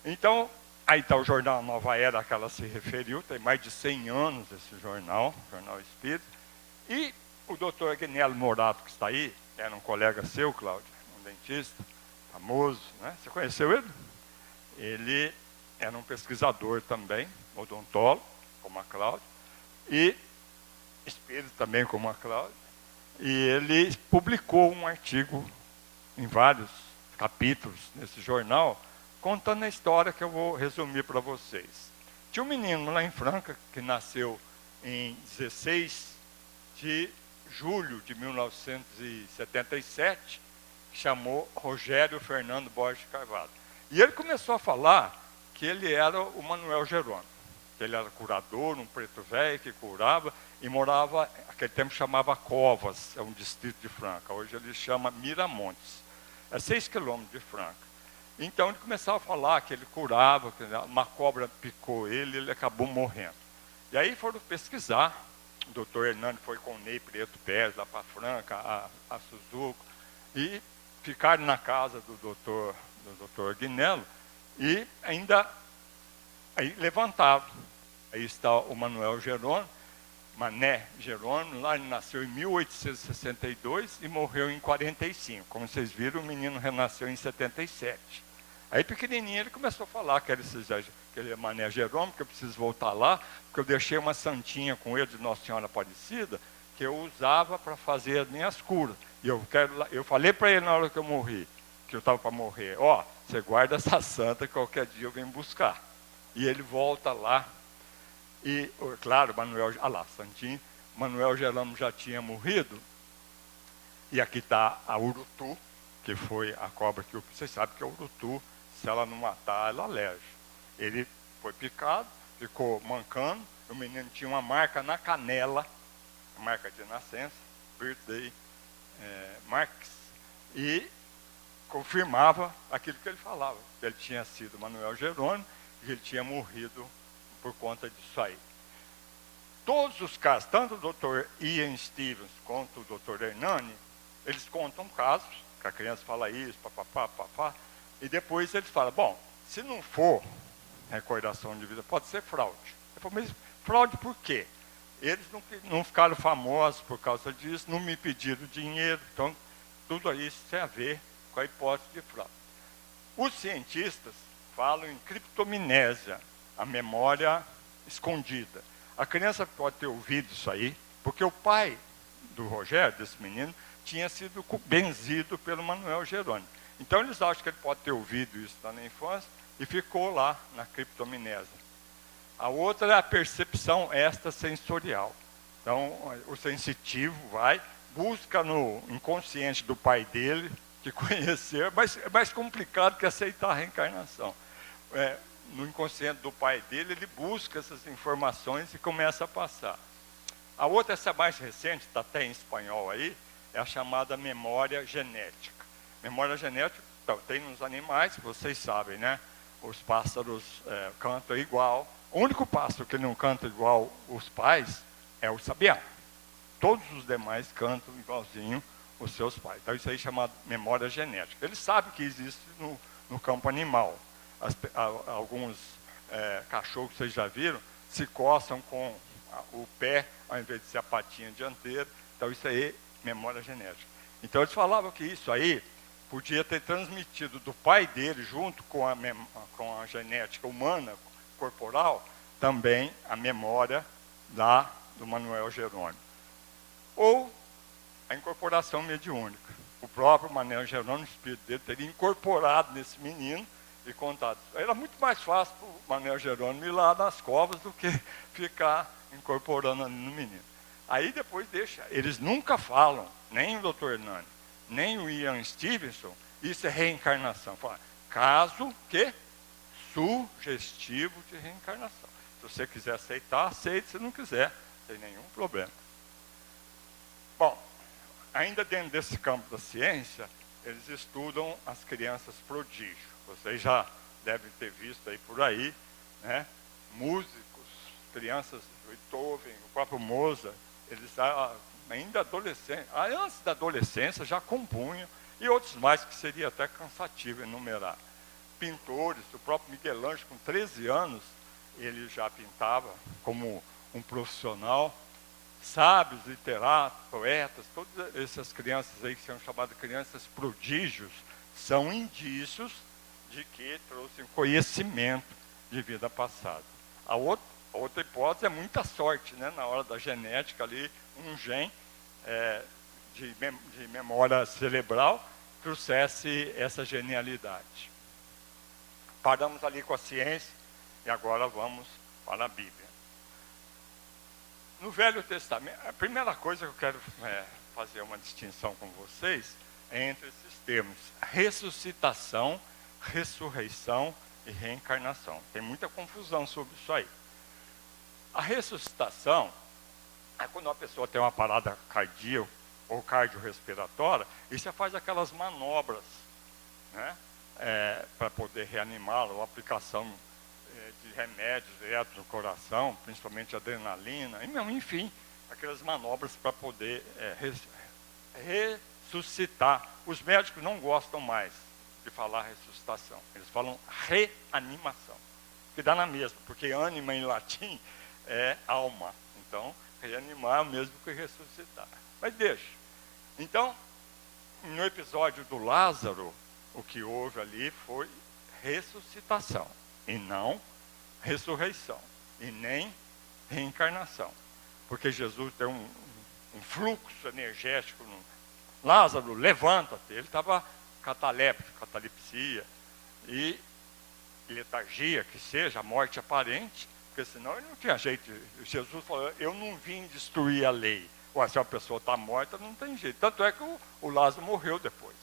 Então, aí está o jornal Nova Era, que ela se referiu, tem mais de 100 anos esse jornal, Jornal Espírita. E o doutor Agnello Morato, que está aí, era um colega seu, Cláudio, um dentista famoso, né? Você conheceu ele? Ele era um pesquisador também, odontólogo, como a Cláudia, e espírito também, como a Cláudia. E ele publicou um artigo em vários capítulos nesse jornal, contando a história que eu vou resumir para vocês. Tinha um menino lá em Franca, que nasceu em 16 de julho de 1977, que chamou Rogério Fernando Borges Carvalho. E ele começou a falar que ele era o Manuel Jerônimo, que ele era curador, um preto velho que curava, e morava, naquele tempo chamava Covas, é um distrito de Franca, hoje ele chama Miramontes, é 6 quilômetros de Franca. Então ele começava a falar que ele curava, que uma cobra picou ele, ele acabou morrendo. E aí foram pesquisar, o doutor Hernani foi com o Ney Preto Pérez, lá para Franca, a Suzuco, e ficaram na casa do doutor Agnello, e ainda aí levantaram. Aí está o Manuel Jerônimo, Mané Jerônimo, lá ele nasceu em 1862 e morreu em 45. Como vocês viram, o menino renasceu em 77. Aí pequenininho ele começou a falar que ele é Mané Jerônimo, que eu preciso voltar lá, porque eu deixei uma santinha com ele de Nossa Senhora Aparecida, que eu usava para fazer as minhas curas. E eu falei para ele na hora que eu morri, que eu estava para morrer: ó, você guarda essa santa, que qualquer dia eu venho buscar. E ele volta lá, e, claro, santinho, Manuel Jerônimo já tinha morrido, e aqui está a Urutu, que foi a cobra que vocês sabem que é Urutu, se ela não matar, ela alérgica. Ele foi picado, ficou mancando, o menino tinha uma marca na canela, marca de nascença, birthday Marx, e confirmava aquilo que ele falava, que ele tinha sido Manuel Jerônimo e ele tinha morrido por conta disso aí. Todos os casos, tanto o Dr. Ian Stevens quanto o Dr. Hernani, eles contam casos, que a criança fala isso, papapá, e depois eles falam, bom, se não for recordação de vida, pode ser fraude. Eu falo, mas fraude por quê? Eles não ficaram famosos por causa disso, não me pediram dinheiro, então tudo isso tem a ver com a hipótese de fraude. Os cientistas falam em criptomnésia, a memória escondida. A criança pode ter ouvido isso aí, porque o pai do Rogério, desse menino, tinha sido benzido pelo Manuel Jerônimo. Então eles acham que ele pode ter ouvido isso lá na infância e ficou lá na criptomnésia. A outra é a percepção extrasensorial. Então o sensitivo vai, busca no inconsciente do pai dele, que conhecer, mas é mais complicado que aceitar a reencarnação. No inconsciente do pai dele, ele busca essas informações e começa a passar. A outra, essa mais recente, está até em espanhol aí, é a chamada memória genética. Memória genética, então, tem nos animais, vocês sabem, né? Os pássaros cantam igual. O único pássaro que não canta igual os pais é o sabiá. Todos os demais cantam igualzinho os seus pais. Então, isso aí é chamado memória genética. Eles sabem que existe no campo animal. Alguns cachorros que vocês já viram se coçam com o pé ao invés de ser a patinha dianteira. Então isso aí é memória genética. Então eles falavam que isso aí podia ter transmitido do pai dele, junto com a genética humana, corporal, também a memória do Manuel Jerônimo. Ou a incorporação mediúnica. O próprio Manuel Jerônimo, o espírito dele, teria incorporado nesse menino e contado. Era muito mais fácil para o Manuel Jerônimo ir lá nas covas do que ficar incorporando ali no menino. Aí depois deixa. Eles nunca falam, nem o Dr. Hernani, nem o Ian Stevenson, isso é reencarnação. Fala, caso que sugestivo de reencarnação. Se você quiser aceitar, aceite. Se não quiser, não tem nenhum problema. Bom, ainda dentro desse campo da ciência, eles estudam as crianças prodígio. Vocês já devem ter visto aí por aí, né? Músicos, crianças, Beethoven, o próprio Mozart, eles ainda adolescentes, antes da adolescência já compunham, e outros mais que seria até cansativo enumerar. Pintores, o próprio Miguel Ângelo, com 13 anos, ele já pintava como um profissional. Sábios, literatos, poetas, todas essas crianças aí que são chamadas crianças prodígios, são indícios de que trouxe conhecimento de vida passada. A outra hipótese é muita sorte, né? Na hora da genética ali, um gene de memória cerebral trouxesse essa genialidade. Paramos ali com a ciência e agora vamos para a Bíblia. No Velho Testamento, a primeira coisa que eu quero fazer uma distinção com vocês é entre esses termos: ressuscitação, ressurreição e reencarnação. Tem muita confusão sobre isso aí. A ressuscitação é quando uma pessoa tem uma parada cardíaca ou cardiorrespiratória e você faz aquelas manobras, né, para poder reanimá-lo, ou aplicação de remédios direto no coração, principalmente adrenalina, enfim, aquelas manobras para poder ressuscitar. Os médicos não gostam mais de falar ressuscitação, eles falam reanimação, que dá na mesma, porque ânima em latim é alma, então reanimar é o mesmo que ressuscitar. Mas deixa. Então, no episódio do Lázaro, o que houve ali foi ressuscitação, e não ressurreição, e nem reencarnação. Porque Jesus tem um fluxo energético. Lázaro, levanta-te. Ele estava cataléptico, catalepsia, e letargia, que seja, a morte aparente, porque senão ele não tinha jeito. Jesus falou, eu não vim destruir a lei. Ou se a pessoa está morta, não tem jeito. Tanto é que o Lázaro morreu depois.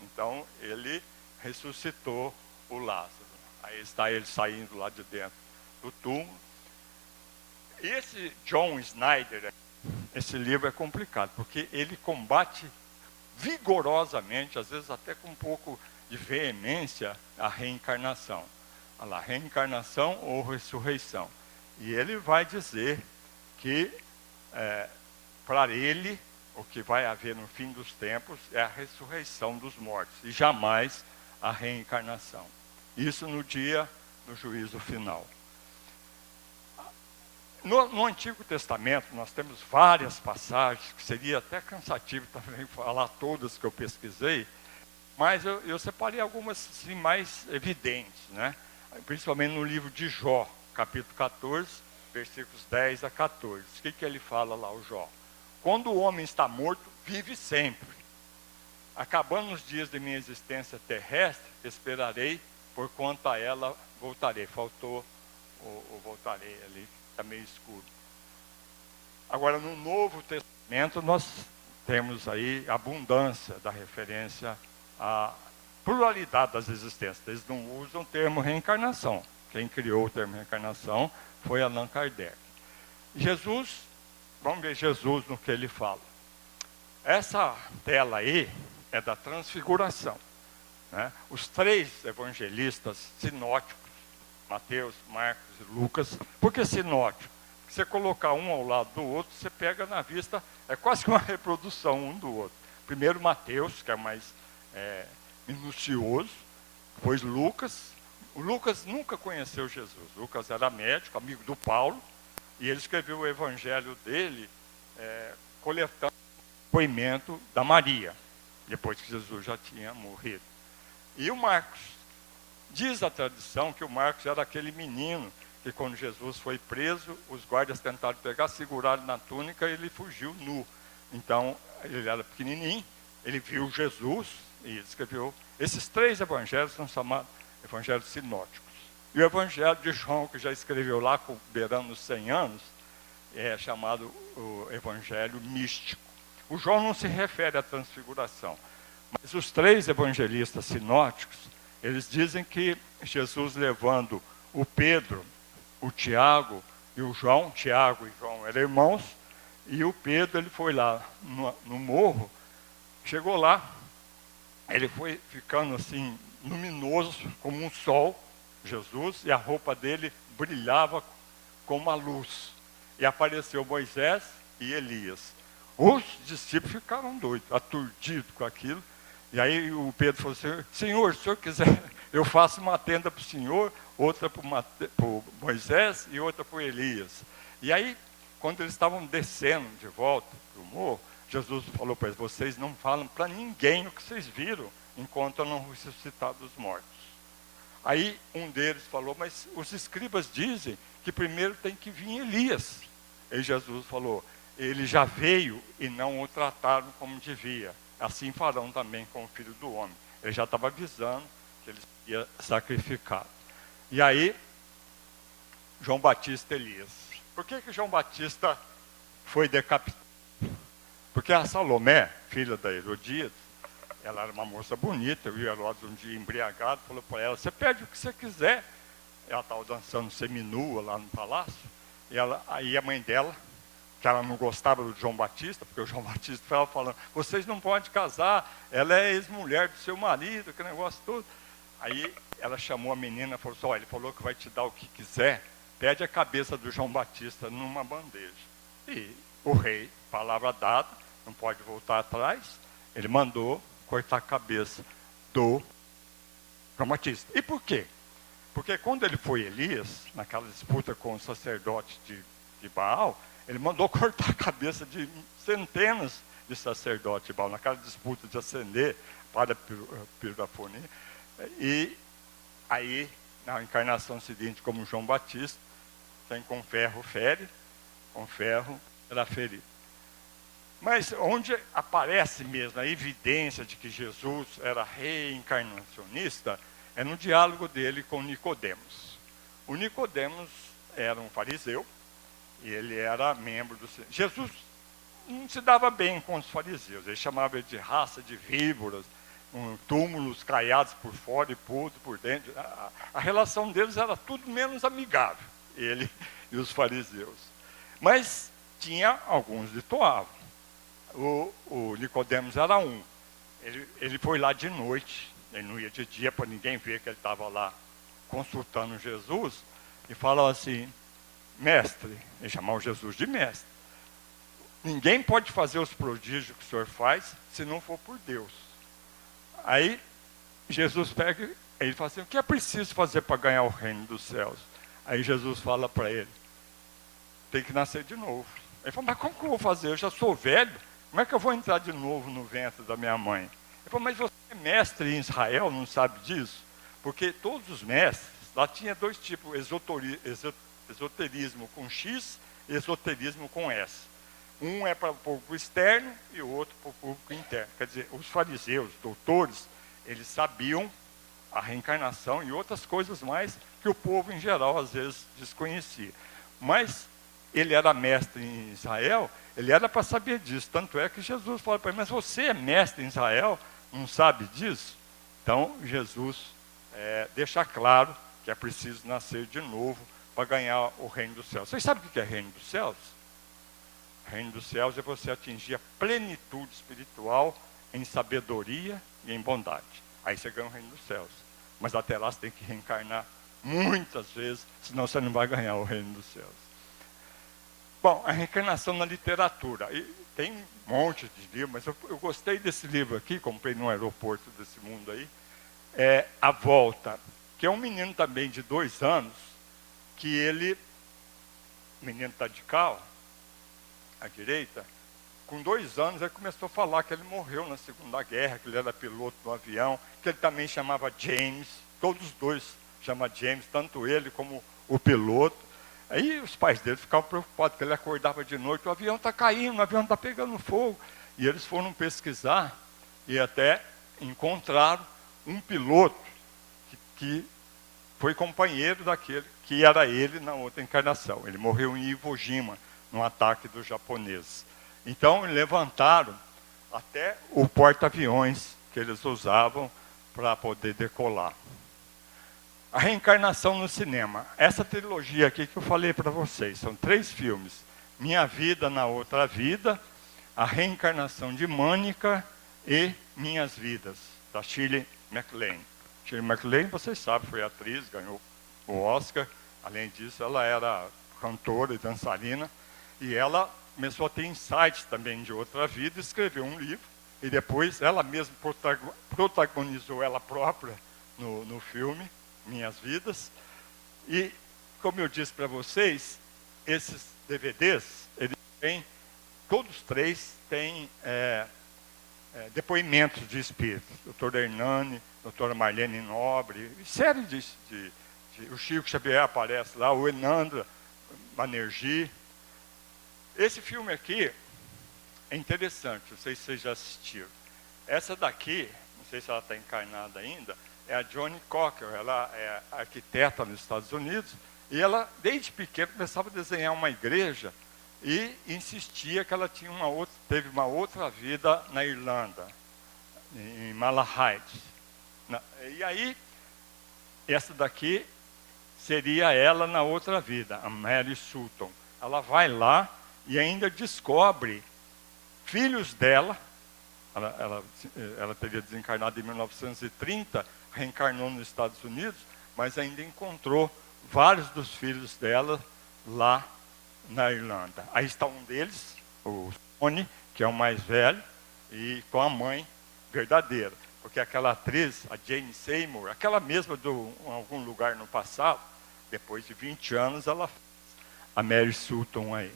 Então, ele ressuscitou o Lázaro. Aí está ele saindo lá de dentro do túmulo. E esse John Snyder, esse livro é complicado, porque ele combate vigorosamente, às vezes até com um pouco de veemência, a reencarnação. Olha lá, reencarnação ou ressurreição. E ele vai dizer que, para ele, o que vai haver no fim dos tempos é a ressurreição dos mortos, e jamais a reencarnação. Isso no dia do juízo final. No Antigo Testamento, nós temos várias passagens, que seria até cansativo também falar todas que eu pesquisei, mas eu separei algumas assim, mais evidentes, né? Principalmente no livro de Jó, capítulo 14, versículos 10 a 14. O que ele fala lá, o Jó? Quando o homem está morto, vive sempre. Acabando os dias de minha existência terrestre, esperarei, porquanto a ela voltarei. Faltou o voltarei ali, está meio escuro. Agora, no Novo Testamento, nós temos aí abundância da referência à pluralidade das existências. Eles não usam o termo reencarnação. Quem criou o termo reencarnação foi Allan Kardec. Jesus, vamos ver Jesus no que ele fala. Essa tela aí é da transfiguração, né? Os 3 evangelistas sinóticos, Mateus, Marcos e Lucas. Por que sinótico? Se você colocar um ao lado do outro, você pega na vista, é quase que uma reprodução um do outro. Primeiro Mateus, que é mais minucioso, depois Lucas. O Lucas nunca conheceu Jesus. Lucas era médico, amigo do Paulo, e ele escreveu o evangelho dele coletando o depoimento da Maria, depois que Jesus já tinha morrido. E o Marcos, diz a tradição que o Marcos era aquele menino que quando Jesus foi preso, os guardas tentaram pegar, seguraram na túnica e ele fugiu nu. Então, ele era pequenininho, ele viu Jesus e escreveu. Esses 3 evangelhos são chamados evangelhos sinóticos. E o evangelho de João, que já escreveu lá, beirando os 100 anos, é chamado o evangelho místico. O João não se refere à transfiguração, mas os 3 evangelistas sinóticos, eles dizem que Jesus levando o Pedro, o Tiago e o João, Tiago e João eram irmãos, e o Pedro, ele foi lá no morro, chegou lá, ele foi ficando assim, luminoso, como um sol, Jesus, e a roupa dele brilhava como a luz. E apareceu Moisés e Elias. Os discípulos ficaram doidos, aturdidos com aquilo. E aí o Pedro falou assim, Senhor, se o senhor quiser, eu faço uma tenda para o Senhor, outra para Moisés e outra para Elias. E aí, quando eles estavam descendo de volta para o morro, Jesus falou para eles, vocês não falam para ninguém o que vocês viram, enquanto eu não ressuscitar dos mortos. Aí um deles falou, mas os escribas dizem que primeiro tem que vir Elias. E Jesus falou, ele já veio e não o trataram como devia. Assim farão também com o Filho do Homem. Ele já estava avisando que ele ia sacrificar. E aí, João Batista e Elias. Por que João Batista foi decapitado? Porque a Salomé, filha da Herodíades, ela era uma moça bonita, e o Herodes um dia embriagado falou para ela, você pede o que você quiser. Ela estava dançando seminua lá no palácio, e aí a mãe dela, que ela não gostava do João Batista, porque o João Batista estava falando, vocês não podem casar, ela é ex-mulher do seu marido, que negócio todo. Aí ela chamou a menina e falou assim, ele falou que vai te dar o que quiser, pede a cabeça do João Batista numa bandeja. E o rei, palavra dada, não pode voltar atrás, ele mandou cortar a cabeça do João Batista. E por quê? Porque quando ele foi Elias, naquela disputa com os sacerdotes de Baal, ele mandou cortar a cabeça de centenas de sacerdotes de Baal, naquela disputa de acender para pirafonia. E aí, na encarnação seguinte, como João Batista, quem com ferro fere, com ferro será ferido. Mas onde aparece mesmo a evidência de que Jesus era reencarnacionista, é no diálogo dele com Nicodemos. O Nicodemos era um fariseu, e ele era membro do... Jesus não se dava bem com os fariseus, ele chamava ele de raça de víboras, túmulos caiados por fora e podres por dentro. A relação deles era tudo menos amigável, ele e os fariseus. Mas tinha alguns destoavam. O Nicodemos era um. ele foi lá de noite, ele não ia de dia para ninguém ver que ele estava lá consultando Jesus, e falou assim: mestre, ele chamava Jesus de mestre, ninguém pode fazer os prodígios que o senhor faz se não for por Deus. Aí Jesus pega, ele fala assim: o que é preciso fazer para ganhar o reino dos céus? Aí Jesus fala para ele: tem que nascer de novo. Ele fala: mas como que eu vou fazer? Eu já sou velho, como é que eu vou entrar de novo no ventre da minha mãe? Ele falou: mas você é mestre em Israel, não sabe disso? Porque todos os mestres, lá tinha dois tipos: esoterismo com X e esoterismo com S. Um é para o público externo e o outro para o público interno. Quer dizer, os fariseus, doutores, eles sabiam a reencarnação e outras coisas mais que o povo em geral às vezes desconhecia. Mas ele era mestre em Israel, ele era para saber disso. Tanto é que Jesus fala para ele: mas você é mestre em Israel, não sabe disso? Então Jesus deixa claro que é preciso nascer de novo para ganhar o reino dos céus. Vocês sabem o que é reino dos céus? Reino dos céus é você atingir a plenitude espiritual em sabedoria e em bondade. Aí você ganha o reino dos céus. Mas até lá você tem que reencarnar muitas vezes, senão você não vai ganhar o reino dos céus. Bom, a reencarnação na literatura. E tem um monte de livros, mas eu gostei desse livro aqui, comprei no aeroporto desse mundo aí. É A Volta, que é um menino também de 2 anos, que ele, o menino está de cal, à direita, com 2 anos ele começou a falar que ele morreu na Segunda Guerra, que ele era piloto do avião, que ele também chamava James, todos os dois chamam James, tanto ele como o piloto. Aí os pais dele ficavam preocupados, porque ele acordava de noite: o avião está caindo, o avião está pegando fogo. E eles foram pesquisar e até encontraram um piloto que foi companheiro daquele que era ele na outra encarnação. Ele morreu em Iwo Jima, num ataque dos japoneses. Então levantaram até o porta-aviões que eles usavam para poder decolar. A reencarnação no cinema. Essa trilogia aqui que eu falei para vocês, são 3 filmes: Minha Vida na Outra Vida, A Reencarnação de Mônica e Minhas Vidas, da Shirley MacLaine. Shirley MacLaine, vocês sabem, foi atriz, ganhou o Oscar. Além disso, ela era cantora e dançarina. E ela começou a ter insights também de outra vida, escreveu um livro. E depois ela mesma protagonizou ela própria no filme Minhas Vidas. E, como eu disse para vocês, esses DVDs, eles têm, todos 3 têm depoimentos de espíritos. Doutor Hernani, doutora Marlene Nobre, série o Chico Xavier aparece lá, o Enandra Banerjee. Esse filme aqui é interessante, não sei se vocês já assistiram. Essa daqui, não sei se ela está encarnada ainda, é a Johnny Cocker. Ela é arquiteta nos Estados Unidos, e ela, desde pequena, começava a desenhar uma igreja e insistia que ela tinha teve uma outra vida na Irlanda, em Malahide. E aí, essa daqui seria ela na outra vida, a Mary Sutton. Ela vai lá e ainda descobre filhos dela. Ela teria desencarnado em 1930, reencarnou nos Estados Unidos, mas ainda encontrou vários dos filhos dela lá na Irlanda. Aí está um deles, o Tony, que é o mais velho, e com a mãe verdadeira. Porque aquela atriz, a Jane Seymour, aquela mesma de algum lugar no passado, depois de 20 anos, ela fez a Mary Sutton aí.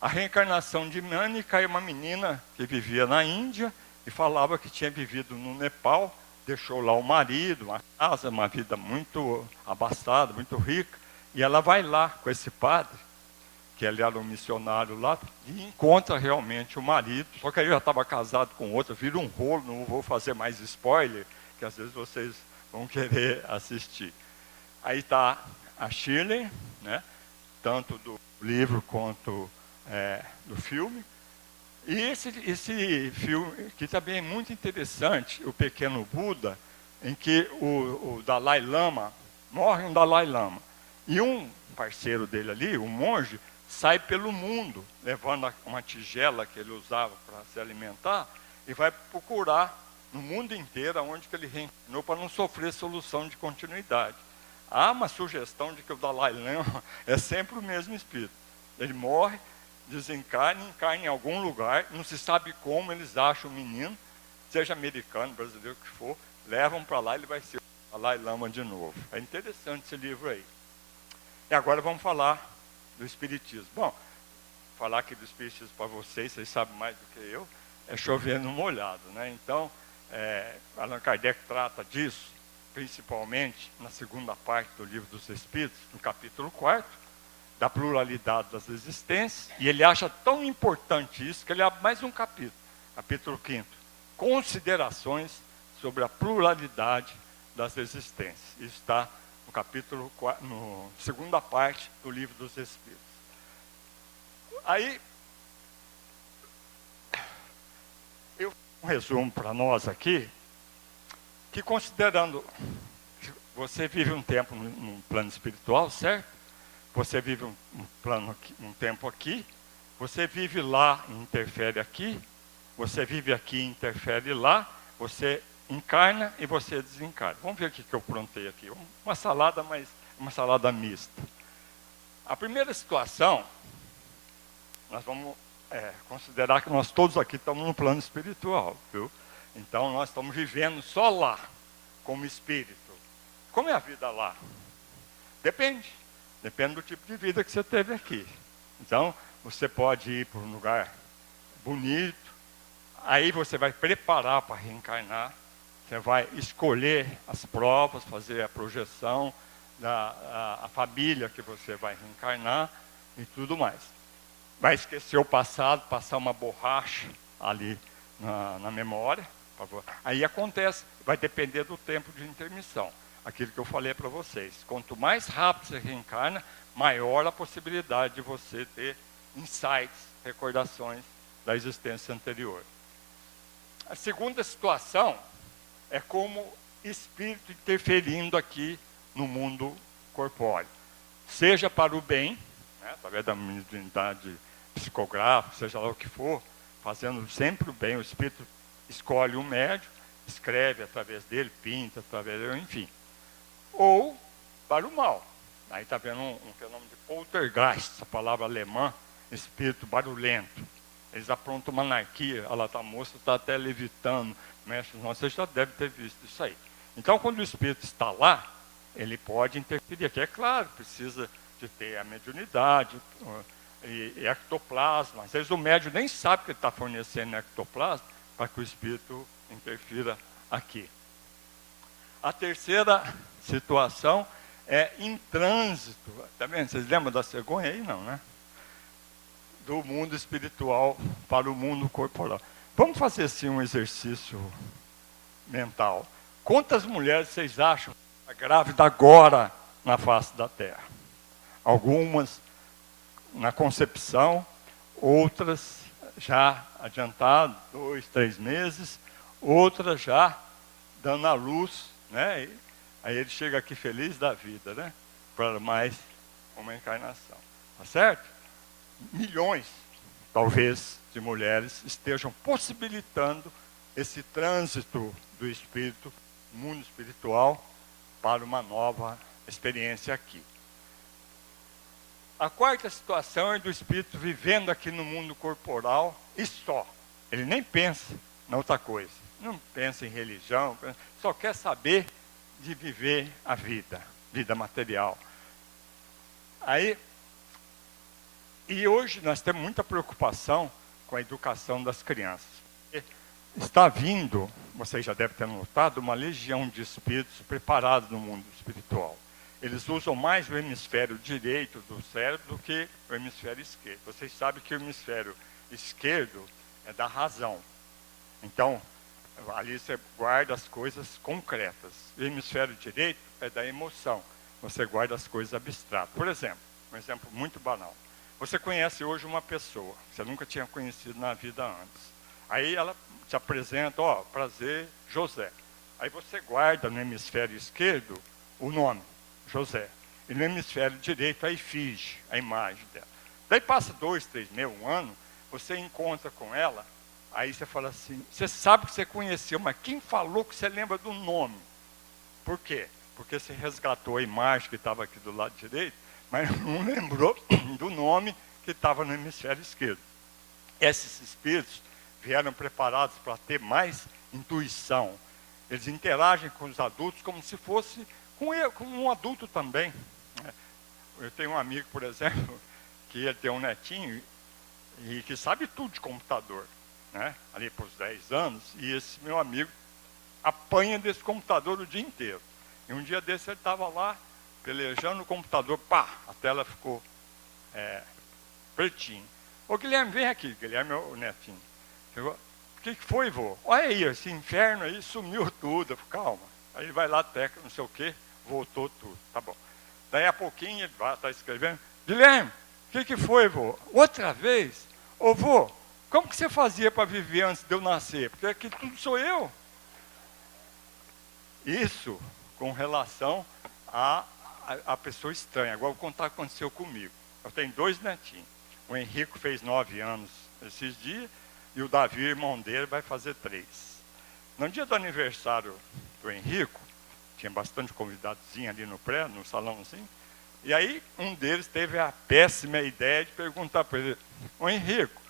A reencarnação de Mônica é uma menina que vivia na Índia e falava que tinha vivido no Nepal, deixou lá o marido, uma casa, uma vida muito abastada, muito rica, e ela vai lá com esse padre, que ele era um missionário lá, e encontra realmente o marido, só que ele já estava casado com outra, vira um rolo, não vou fazer mais spoiler, que às vezes vocês vão querer assistir. Aí está a Shirley, né, tanto do livro quanto do filme. E esse filme, que também é muito interessante, O Pequeno Buda, em que o Dalai Lama, morre um Dalai Lama, e um parceiro dele ali, um monge, sai pelo mundo, levando uma tigela que ele usava para se alimentar, e vai procurar no mundo inteiro onde que ele reencarnou para não sofrer solução de continuidade. Há uma sugestão de que o Dalai Lama é sempre o mesmo espírito. Ele morre, desencarna, encarna em algum lugar, não se sabe como eles acham o menino, seja americano, brasileiro, o que for, levam para lá, ele vai ser o Dalai Lama de novo. É interessante esse livro aí. E agora vamos falar do Espiritismo. Bom, falar aqui do Espiritismo para vocês sabem mais do que eu, é chover no molhado, né? Então, Allan Kardec trata disso, principalmente na segunda parte do Livro dos Espíritos, no capítulo 4, da pluralidade das existências, e ele acha tão importante isso que ele abre mais um capítulo, capítulo 5, considerações sobre a pluralidade das existências. Isso está no capítulo 4, na segunda parte do Livro dos Espíritos. Aí, eu fiz um resumo para nós aqui, que considerando que você vive um tempo no plano espiritual, certo? Você vive um tempo aqui, você vive lá e interfere aqui, você vive aqui e interfere lá, você encarna e você desencarna. Vamos ver o que eu aprontei aqui. Uma salada, mas uma salada mista. A primeira situação, nós vamos considerar que nós todos aqui estamos no plano espiritual, viu? Então nós estamos vivendo só lá, como espírito. Como é a vida lá? Depende do tipo de vida que você teve aqui. Então, você pode ir para um lugar bonito, aí você vai preparar para reencarnar, você vai escolher as provas, fazer a projeção da família que você vai reencarnar e tudo mais. Vai esquecer o passado, passar uma borracha ali na memória. Por favor. Aí acontece, vai depender do tempo de intermissão. Aquilo que eu falei para vocês. Quanto mais rápido você reencarna, maior a possibilidade de você ter insights, recordações da existência anterior. A segunda situação é como espírito interferindo aqui no mundo corpóreo. Seja para o bem, né, através da mediunidade psicográfica, seja lá o que for, fazendo sempre o bem, o espírito escolhe um médium, escreve através dele, pinta através dele, enfim. Ou para o mal. Aí está vendo um fenômeno de poltergeist, essa palavra alemã, espírito barulhento. Eles aprontam uma anarquia, a lá, a moça está até levitando, mexe, você já deve ter visto isso aí. Então, quando o espírito está lá, ele pode interferir, que é claro, precisa de ter a mediunidade e ectoplasma. Às vezes o médium nem sabe que ele está fornecendo ectoplasma para que o espírito interfira aqui. A terceira situação é em trânsito. Tá vendo? Vocês lembram da cegonha aí? Não, né? Do mundo espiritual para o mundo corporal. Vamos fazer assim um exercício mental. Quantas mulheres vocês acham grávidas agora na face da Terra? Algumas na concepção, outras já adiantadas, 2, 3 meses, outras já dando à luz, né? E aí ele chega aqui feliz da vida, né? Para mais uma encarnação. Tá certo? Milhões, talvez, de mulheres estejam possibilitando esse trânsito do espírito, mundo espiritual, para uma nova experiência aqui. A quarta situação é do espírito vivendo aqui no mundo corporal e só. Ele nem pensa na outra coisa. Não pensa em religião, só quer saber de viver a vida material. E hoje nós temos muita preocupação com a educação das crianças. Está vindo, vocês já devem ter notado, uma legião de espíritos preparados no mundo espiritual. Eles usam mais o hemisfério direito do cérebro do que o hemisfério esquerdo. Vocês sabem que o hemisfério esquerdo é da razão. Então, ali você guarda as coisas concretas. O hemisfério direito é da emoção. Você guarda as coisas abstratas. Por exemplo, um exemplo muito banal. Você conhece hoje uma pessoa, que você nunca tinha conhecido na vida antes. Aí ela te apresenta, prazer, José. Aí você guarda no hemisfério esquerdo o nome, José. E no hemisfério direito a efígie, a imagem dela. Daí passa 2, 3 meses, um ano, você encontra com ela Aí você fala assim, você sabe que você conheceu, mas quem falou que você lembra do nome? Por quê? Porque você resgatou a imagem que estava aqui do lado direito, mas não lembrou do nome que estava no hemisfério esquerdo. Esses espíritos vieram preparados para ter mais intuição. Eles interagem com os adultos como se fosse com um adulto também. Eu tenho um amigo, por exemplo, que ele tem um netinho e que sabe tudo de computador, né? Ali por 10 anos, e esse meu amigo apanha desse computador o dia inteiro. E um dia desse ele estava lá, pelejando o computador, pá, a tela ficou pretinho. Ô Guilherme, vem aqui, Guilherme é o netinho. Chegou, o que foi, vô? Olha aí, esse inferno aí sumiu tudo. Eu falei, calma. Aí ele vai lá, tecla, não sei o quê, voltou tudo, tá bom. Daí a pouquinho ele vai, está escrevendo, Guilherme, o que foi, vô? Outra vez? Ô vô, como que você fazia para viver antes de eu nascer? Porque aqui tudo sou eu. Isso com relação a pessoa estranha. Agora vou contar o que aconteceu comigo. Eu tenho 2 netinhos. O Henrico fez 9 anos esses dias e o Davi, irmão dele, vai fazer 3. No dia do aniversário do Henrico, tinha bastante convidadozinho ali no prédio, no salãozinho, e aí um deles teve a péssima ideia de perguntar para ele, ô Henrico,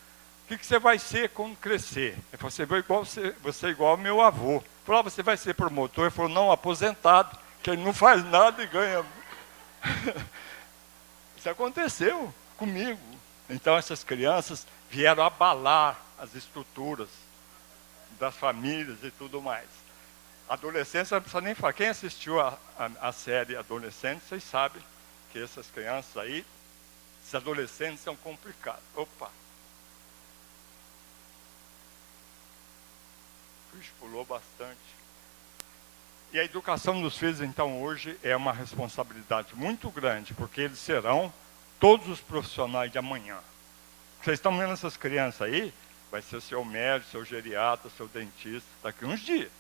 o que você vai ser quando crescer? Ele falou, você é igual ao meu avô. Ele falou, você vai ser promotor? Ele falou, não, aposentado, que ele não faz nada e ganha. Isso aconteceu comigo. Então essas crianças vieram abalar as estruturas das famílias e tudo mais. Adolescência, não precisa nem falar. Quem assistiu a série Adolescentes, vocês sabem que essas crianças aí, esses adolescentes são complicados. Opa! Pulou bastante. E a educação dos filhos, então, hoje é uma responsabilidade muito grande, porque eles serão todos os profissionais de amanhã. Vocês estão vendo essas crianças aí? Vai ser seu médico, seu geriatra, seu dentista, daqui uns dias.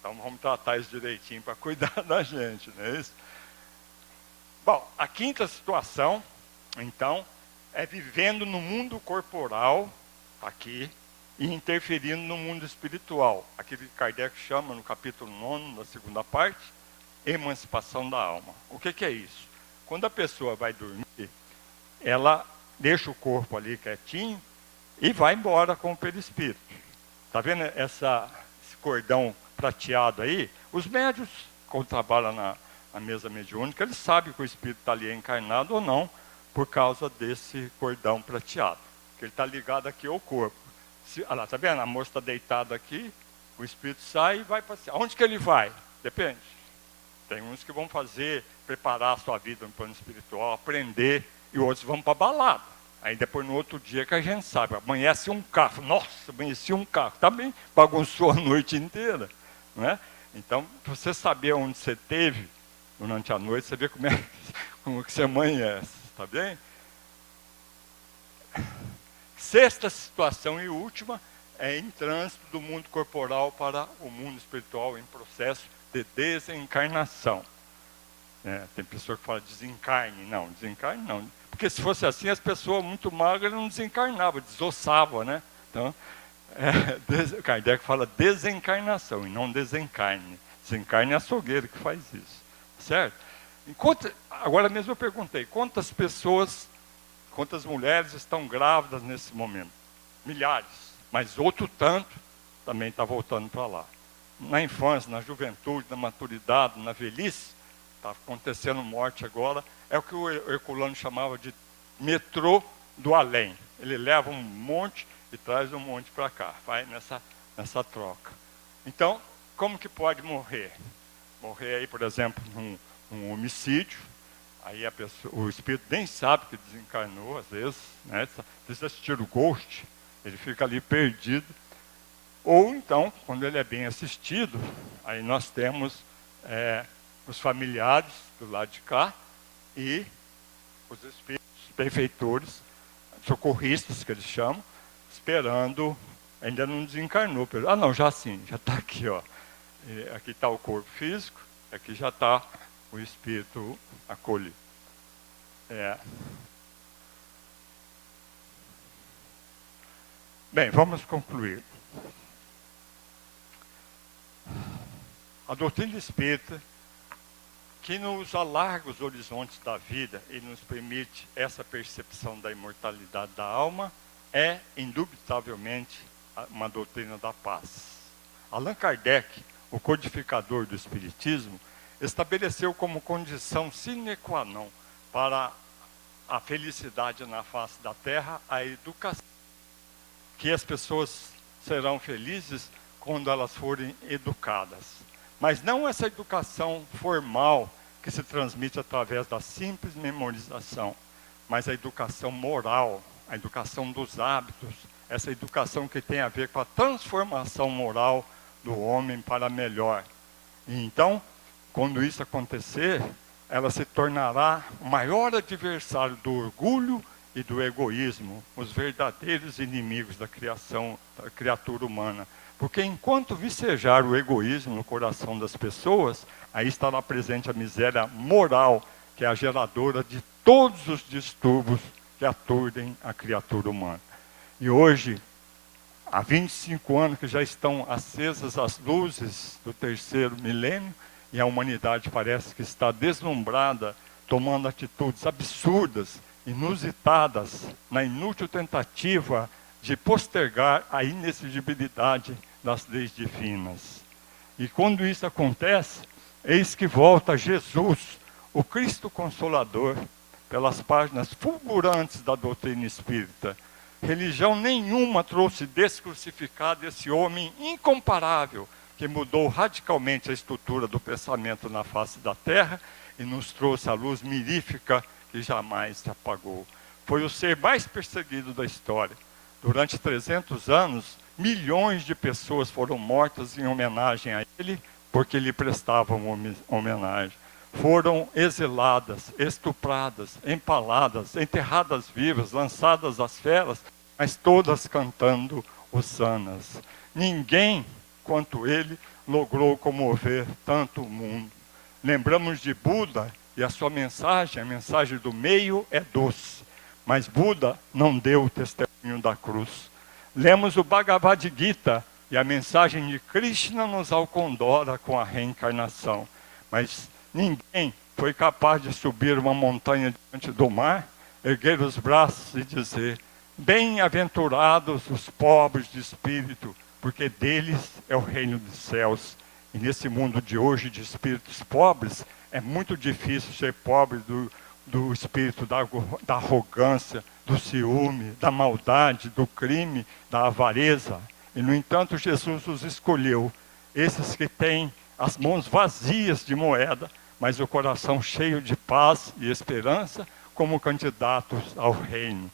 Então vamos tratar isso direitinho para cuidar da gente, não é isso? Bom, a quinta situação, então, é vivendo no mundo corporal, aqui, e interferindo no mundo espiritual. Aquilo que Kardec chama, no capítulo 9, da segunda parte, emancipação da alma. O que é isso? Quando a pessoa vai dormir, ela deixa o corpo ali quietinho e vai embora com o perispírito. Está vendo esse cordão prateado aí? Os médios, quando trabalham na mesa mediúnica, eles sabem que o espírito está ali encarnado ou não, por causa desse cordão prateado, que ele está ligado aqui ao corpo. Olha lá, está vendo? A moça está deitada aqui, o espírito sai e vai passear. Aonde que ele vai? Depende. Tem uns que vão preparar a sua vida no plano espiritual, aprender, e outros vão para a balada. Aí depois no outro dia que a gente sabe, amanhece um carro. Nossa, amanheci um carro. Também bagunçou a noite inteira. Não é? Então, para você saber onde você esteve durante a noite, você vê como que você amanhece. Está bem? Sexta situação e última é em trânsito do mundo corporal para o mundo espiritual em processo de desencarnação. Tem pessoa que fala desencarne. Não, desencarne não. Porque se fosse assim, as pessoas muito magras não desencarnavam, desossavam, né? Então, Kardec fala desencarnação e não desencarne. Desencarne é açougueiro que faz isso, certo? Agora mesmo eu perguntei, quantas mulheres estão grávidas nesse momento? Milhares, mas outro tanto também está voltando para lá. Na infância, na juventude, na maturidade, na velhice, está acontecendo morte agora, é o que o Herculano chamava de metrô do além. Ele leva um monte e traz um monte para cá, vai nessa troca. Então, como que pode morrer? Morrer aí, por exemplo, num homicídio, aí o espírito nem sabe que desencarnou, às vezes, né? Vocês assistiram o Ghost, ele fica ali perdido. Ou então, quando ele é bem assistido, aí nós temos os familiares do lado de cá e os espíritos benfeitores, socorristas que eles chamam, esperando, ainda não desencarnou. Não, já sim, já está aqui, ó. Aqui está o corpo físico, aqui já está o espírito acolhido. Bem, vamos concluir. A doutrina espírita, que nos alarga os horizontes da vida e nos permite essa percepção da imortalidade da alma, é, indubitavelmente, uma doutrina da paz. Allan Kardec, o codificador do Espiritismo, estabeleceu como condição sine qua non para a felicidade na face da Terra a educação. Que as pessoas serão felizes quando elas forem educadas. Mas não essa educação formal que se transmite através da simples memorização, mas a educação moral, a educação dos hábitos, essa educação que tem a ver com a transformação moral do homem para melhor. E então, quando isso acontecer, ela se tornará o maior adversário do orgulho e do egoísmo, os verdadeiros inimigos da criação, da criatura humana. Porque enquanto vicejar o egoísmo no coração das pessoas, aí estará presente a miséria moral, que é a geradora de todos os distúrbios que aturdem a criatura humana. E hoje, há 25 anos que já estão acesas as luzes do terceiro milênio, e a humanidade parece que está deslumbrada, tomando atitudes absurdas, inusitadas, na inútil tentativa de postergar a inexigibilidade das leis divinas. E quando isso acontece, eis que volta Jesus, o Cristo Consolador, pelas páginas fulgurantes da doutrina espírita. Religião nenhuma trouxe descrucificado esse homem incomparável, que mudou radicalmente a estrutura do pensamento na face da terra e nos trouxe a luz mirífica que jamais se apagou. Foi o ser mais perseguido da história. Durante 300 anos, milhões de pessoas foram mortas em homenagem a ele, porque lhe prestavam homenagem. Foram exiladas, estupradas, empaladas, enterradas vivas, lançadas às feras, mas todas cantando hossanas. Ninguém, quanto ele, logrou comover tanto o mundo. Lembramos de Buda e a sua mensagem, a mensagem do meio é doce, mas Buda não deu o testemunho da cruz. Lemos o Bhagavad Gita e a mensagem de Krishna nos alcondora com a reencarnação, mas ninguém foi capaz de subir uma montanha diante do mar, erguer os braços e dizer: bem-aventurados os pobres de espírito, porque deles é o reino dos céus. E nesse mundo de hoje de espíritos pobres, é muito difícil ser pobre do espírito da arrogância, do ciúme, da maldade, do crime, da avareza. E, no entanto, Jesus os escolheu, esses que têm as mãos vazias de moeda, mas o coração cheio de paz e esperança, como candidatos ao reino.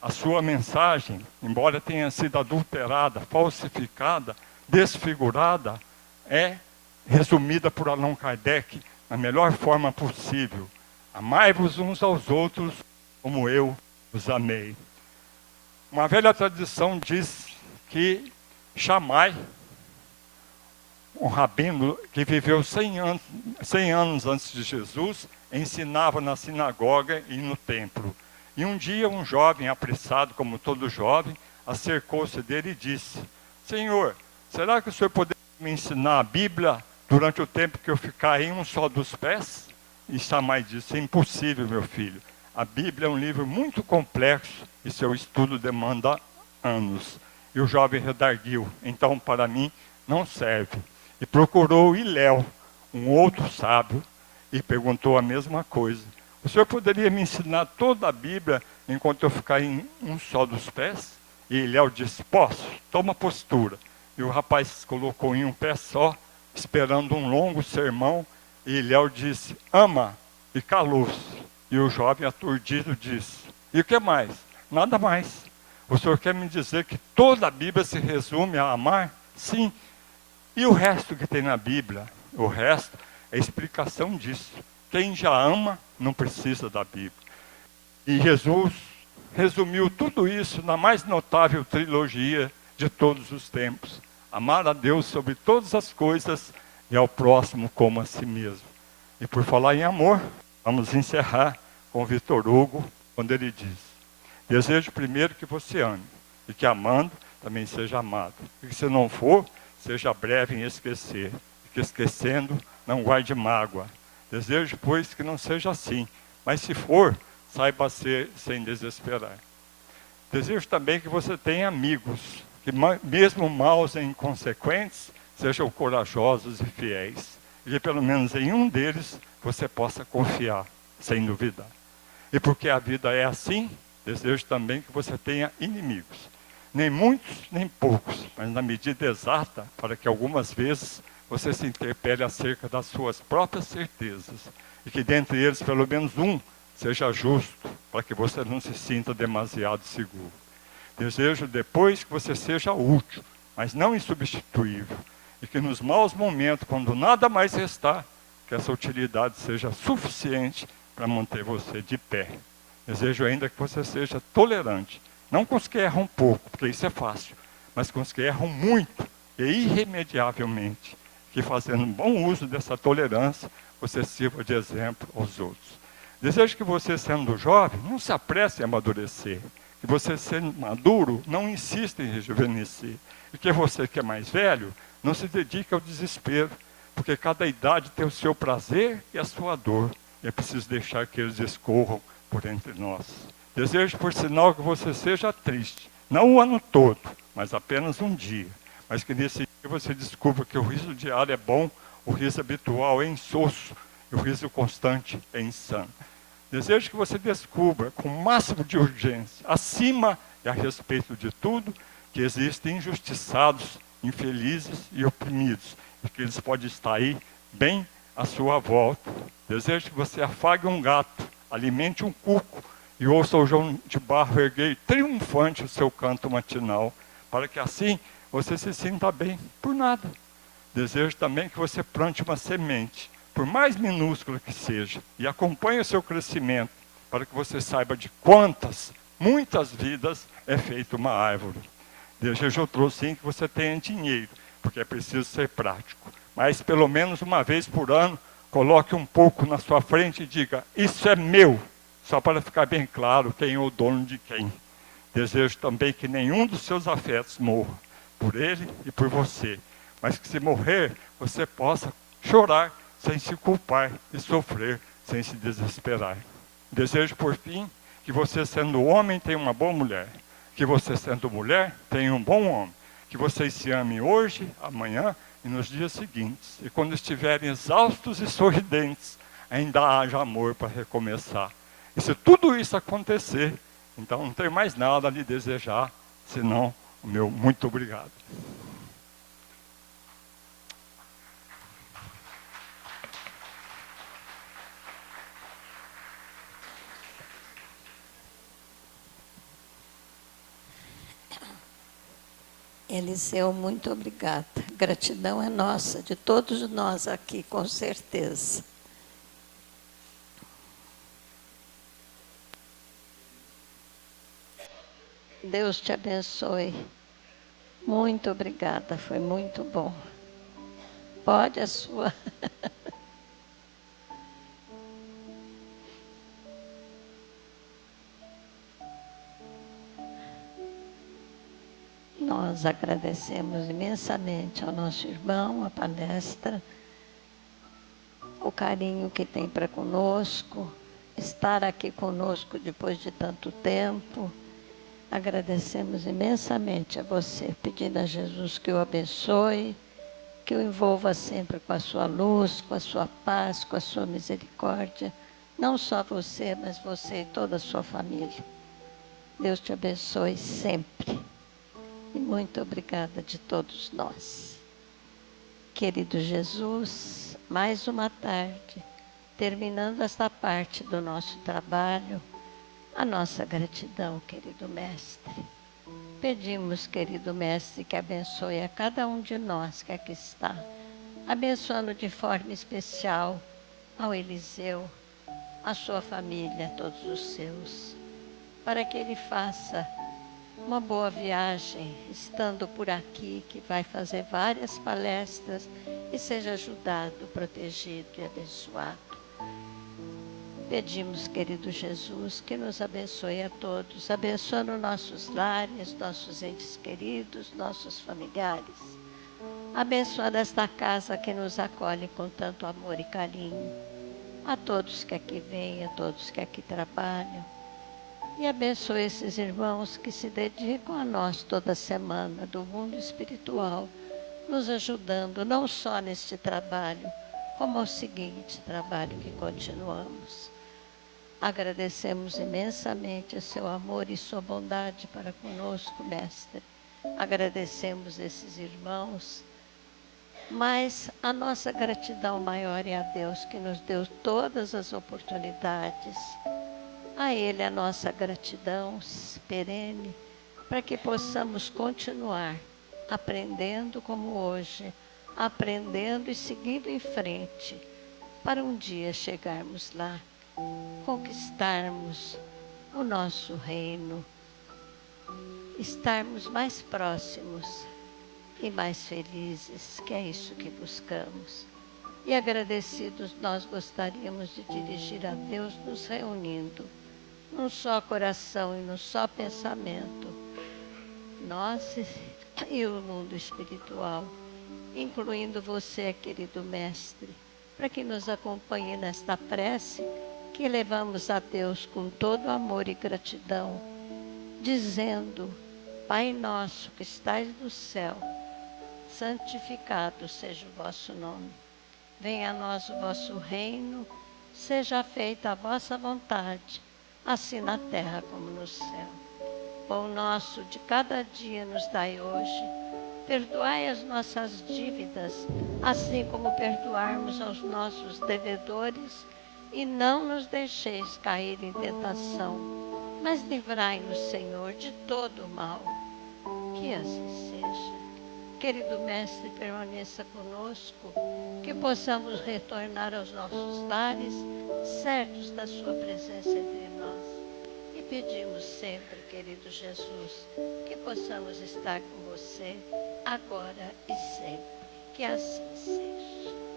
A sua mensagem, embora tenha sido adulterada, falsificada, desfigurada, é resumida por Allan Kardec na melhor forma possível. Amai-vos uns aos outros como eu os amei. Uma velha tradição diz que Shammai, um rabino que viveu 100 anos antes de Jesus, ensinava na sinagoga e no templo. E um dia um jovem, apressado como todo jovem, acercou-se dele e disse: Senhor, será que o senhor poderia me ensinar a Bíblia durante o tempo que eu ficar em um só dos pés? E Shammai disse: é impossível, meu filho. A Bíblia é um livro muito complexo e seu estudo demanda anos. E o jovem redarguiu: então para mim não serve. E procurou Hilel, um outro sábio, e perguntou a mesma coisa: o senhor poderia me ensinar toda a Bíblia enquanto eu ficar em um só dos pés? E Hilel disse: posso, toma postura. E o rapaz se colocou em um pé só, esperando um longo sermão, e Hilel disse: ama, e calou-se. E o jovem aturdido disse: e o que mais? Nada mais. O senhor quer me dizer que toda a Bíblia se resume a amar? Sim. E o resto que tem na Bíblia? O resto é a explicação disso. Quem já ama não precisa da Bíblia. E Jesus resumiu tudo isso na mais notável trilogia de todos os tempos: amar a Deus sobre todas as coisas e ao próximo como a si mesmo. E por falar em amor, vamos encerrar com Victor Hugo, quando ele diz: desejo primeiro que você ame, e que amando também seja amado. E que se não for, seja breve em esquecer. E fique esquecendo, não guarde mágoa. Desejo, pois, que não seja assim, mas se for, saiba ser sem desesperar. Desejo também que você tenha amigos, que mesmo maus e inconsequentes, sejam corajosos e fiéis, e que pelo menos em um deles você possa confiar, sem duvidar. E porque a vida é assim, desejo também que você tenha inimigos. Nem muitos, nem poucos, mas na medida exata, para que algumas vezes você se interpele acerca das suas próprias certezas, e que dentre eles pelo menos um seja justo, para que você não se sinta demasiado seguro. Desejo depois que você seja útil, mas não insubstituível, e que nos maus momentos, quando nada mais restar, que essa utilidade seja suficiente para manter você de pé. Desejo ainda que você seja tolerante, não com os que erram pouco, porque isso é fácil, mas com os que erram muito e irremediavelmente, que fazendo bom uso dessa tolerância, você sirva de exemplo aos outros. Desejo que você, sendo jovem, não se apresse a amadurecer, que você, sendo maduro, não insista em rejuvenescer, e que você, que é mais velho, não se dedique ao desespero, porque cada idade tem o seu prazer e a sua dor, e é preciso deixar que eles escorram por entre nós. Desejo, por sinal, que você seja triste, não o ano todo, mas apenas um dia, mas que nesse dia você descubra que o riso diário é bom, o riso habitual é insosso, e o riso constante é insano. Desejo que você descubra, com o máximo de urgência, acima e a respeito de tudo, que existem injustiçados, infelizes e oprimidos, e que eles podem estar aí, bem à sua volta. Desejo que você afague um gato, alimente um cuco, e ouça o João de Barro erguer triunfante o seu canto matinal, para que assim você se sinta bem por nada. Desejo também que você plante uma semente, por mais minúscula que seja, e acompanhe o seu crescimento, para que você saiba de quantas, muitas vidas é feita uma árvore. Desejo outro sim que você tenha dinheiro, porque é preciso ser prático. Mas pelo menos uma vez por ano, coloque um pouco na sua frente e diga, isso é meu, só para ficar bem claro quem é o dono de quem. Desejo também que nenhum dos seus afetos morra, por ele e por você, mas que se morrer, você possa chorar sem se culpar e sofrer sem se desesperar. Desejo, por fim, que você, sendo homem, tenha uma boa mulher. Que você, sendo mulher, tenha um bom homem. Que vocês se amem hoje, amanhã e nos dias seguintes. E quando estiverem exaustos e sorridentes, ainda haja amor para recomeçar. E se tudo isso acontecer, então não tem mais nada a lhe desejar, senão o meu muito obrigado. Eliseu, muito obrigada. Gratidão é nossa, de todos nós aqui, com certeza. Deus te abençoe. Muito obrigada, foi muito bom. Pode a sua. Nós agradecemos imensamente ao nosso irmão, a palestra, o carinho que tem para conosco, estar aqui conosco depois de tanto tempo. Agradecemos imensamente a você, pedindo a Jesus que o abençoe, que o envolva sempre com a sua luz, com a sua paz, com a sua misericórdia. Não só você, mas você e toda a sua família. Deus te abençoe sempre. E muito obrigada de todos nós. Querido Jesus, mais uma tarde, terminando esta parte do nosso trabalho, a nossa gratidão, querido Mestre. Pedimos, querido Mestre, que abençoe a cada um de nós que aqui está, abençoando de forma especial ao Eliseu, a sua família, todos os seus, para que ele faça uma boa viagem, estando por aqui, que vai fazer várias palestras e seja ajudado, protegido e abençoado. Pedimos, querido Jesus, que nos abençoe a todos, abençoando nossos lares, nossos entes queridos, nossos familiares, abençoando esta casa que nos acolhe com tanto amor e carinho, a todos que aqui vêm, a todos que aqui trabalham, e abençoe esses irmãos que se dedicam a nós toda semana do mundo espiritual, nos ajudando não só neste trabalho, como ao seguinte trabalho que continuamos. Agradecemos imensamente o seu amor e sua bondade para conosco, Mestre. Agradecemos esses irmãos, mas a nossa gratidão maior é a Deus que nos deu todas as oportunidades. A Ele a nossa gratidão perene, para que possamos continuar aprendendo como hoje, aprendendo e seguindo em frente, para um dia chegarmos lá, conquistarmos o nosso reino, estarmos mais próximos e mais felizes, que é isso que buscamos. E agradecidos, nós gostaríamos de dirigir a Deus nos reunindo num só coração e num só pensamento, nós e o mundo espiritual, incluindo você, querido Mestre, para que nos acompanhe nesta prece que levamos a Deus com todo amor e gratidão, dizendo: Pai nosso que estais no céu, santificado seja o vosso nome. Venha a nós o vosso reino, seja feita a vossa vontade, assim na terra como no céu. Pão nosso de cada dia nos dai hoje. Perdoai as nossas dívidas, assim como perdoarmos aos nossos devedores, e não nos deixeis cair em tentação, mas livrai-nos, Senhor, de todo o mal. Que assim seja. Querido Mestre, permaneça conosco, que possamos retornar aos nossos lares, certos da sua presença entre nós. E pedimos sempre, querido Jesus, que possamos estar com você, agora e sempre. Que assim seja.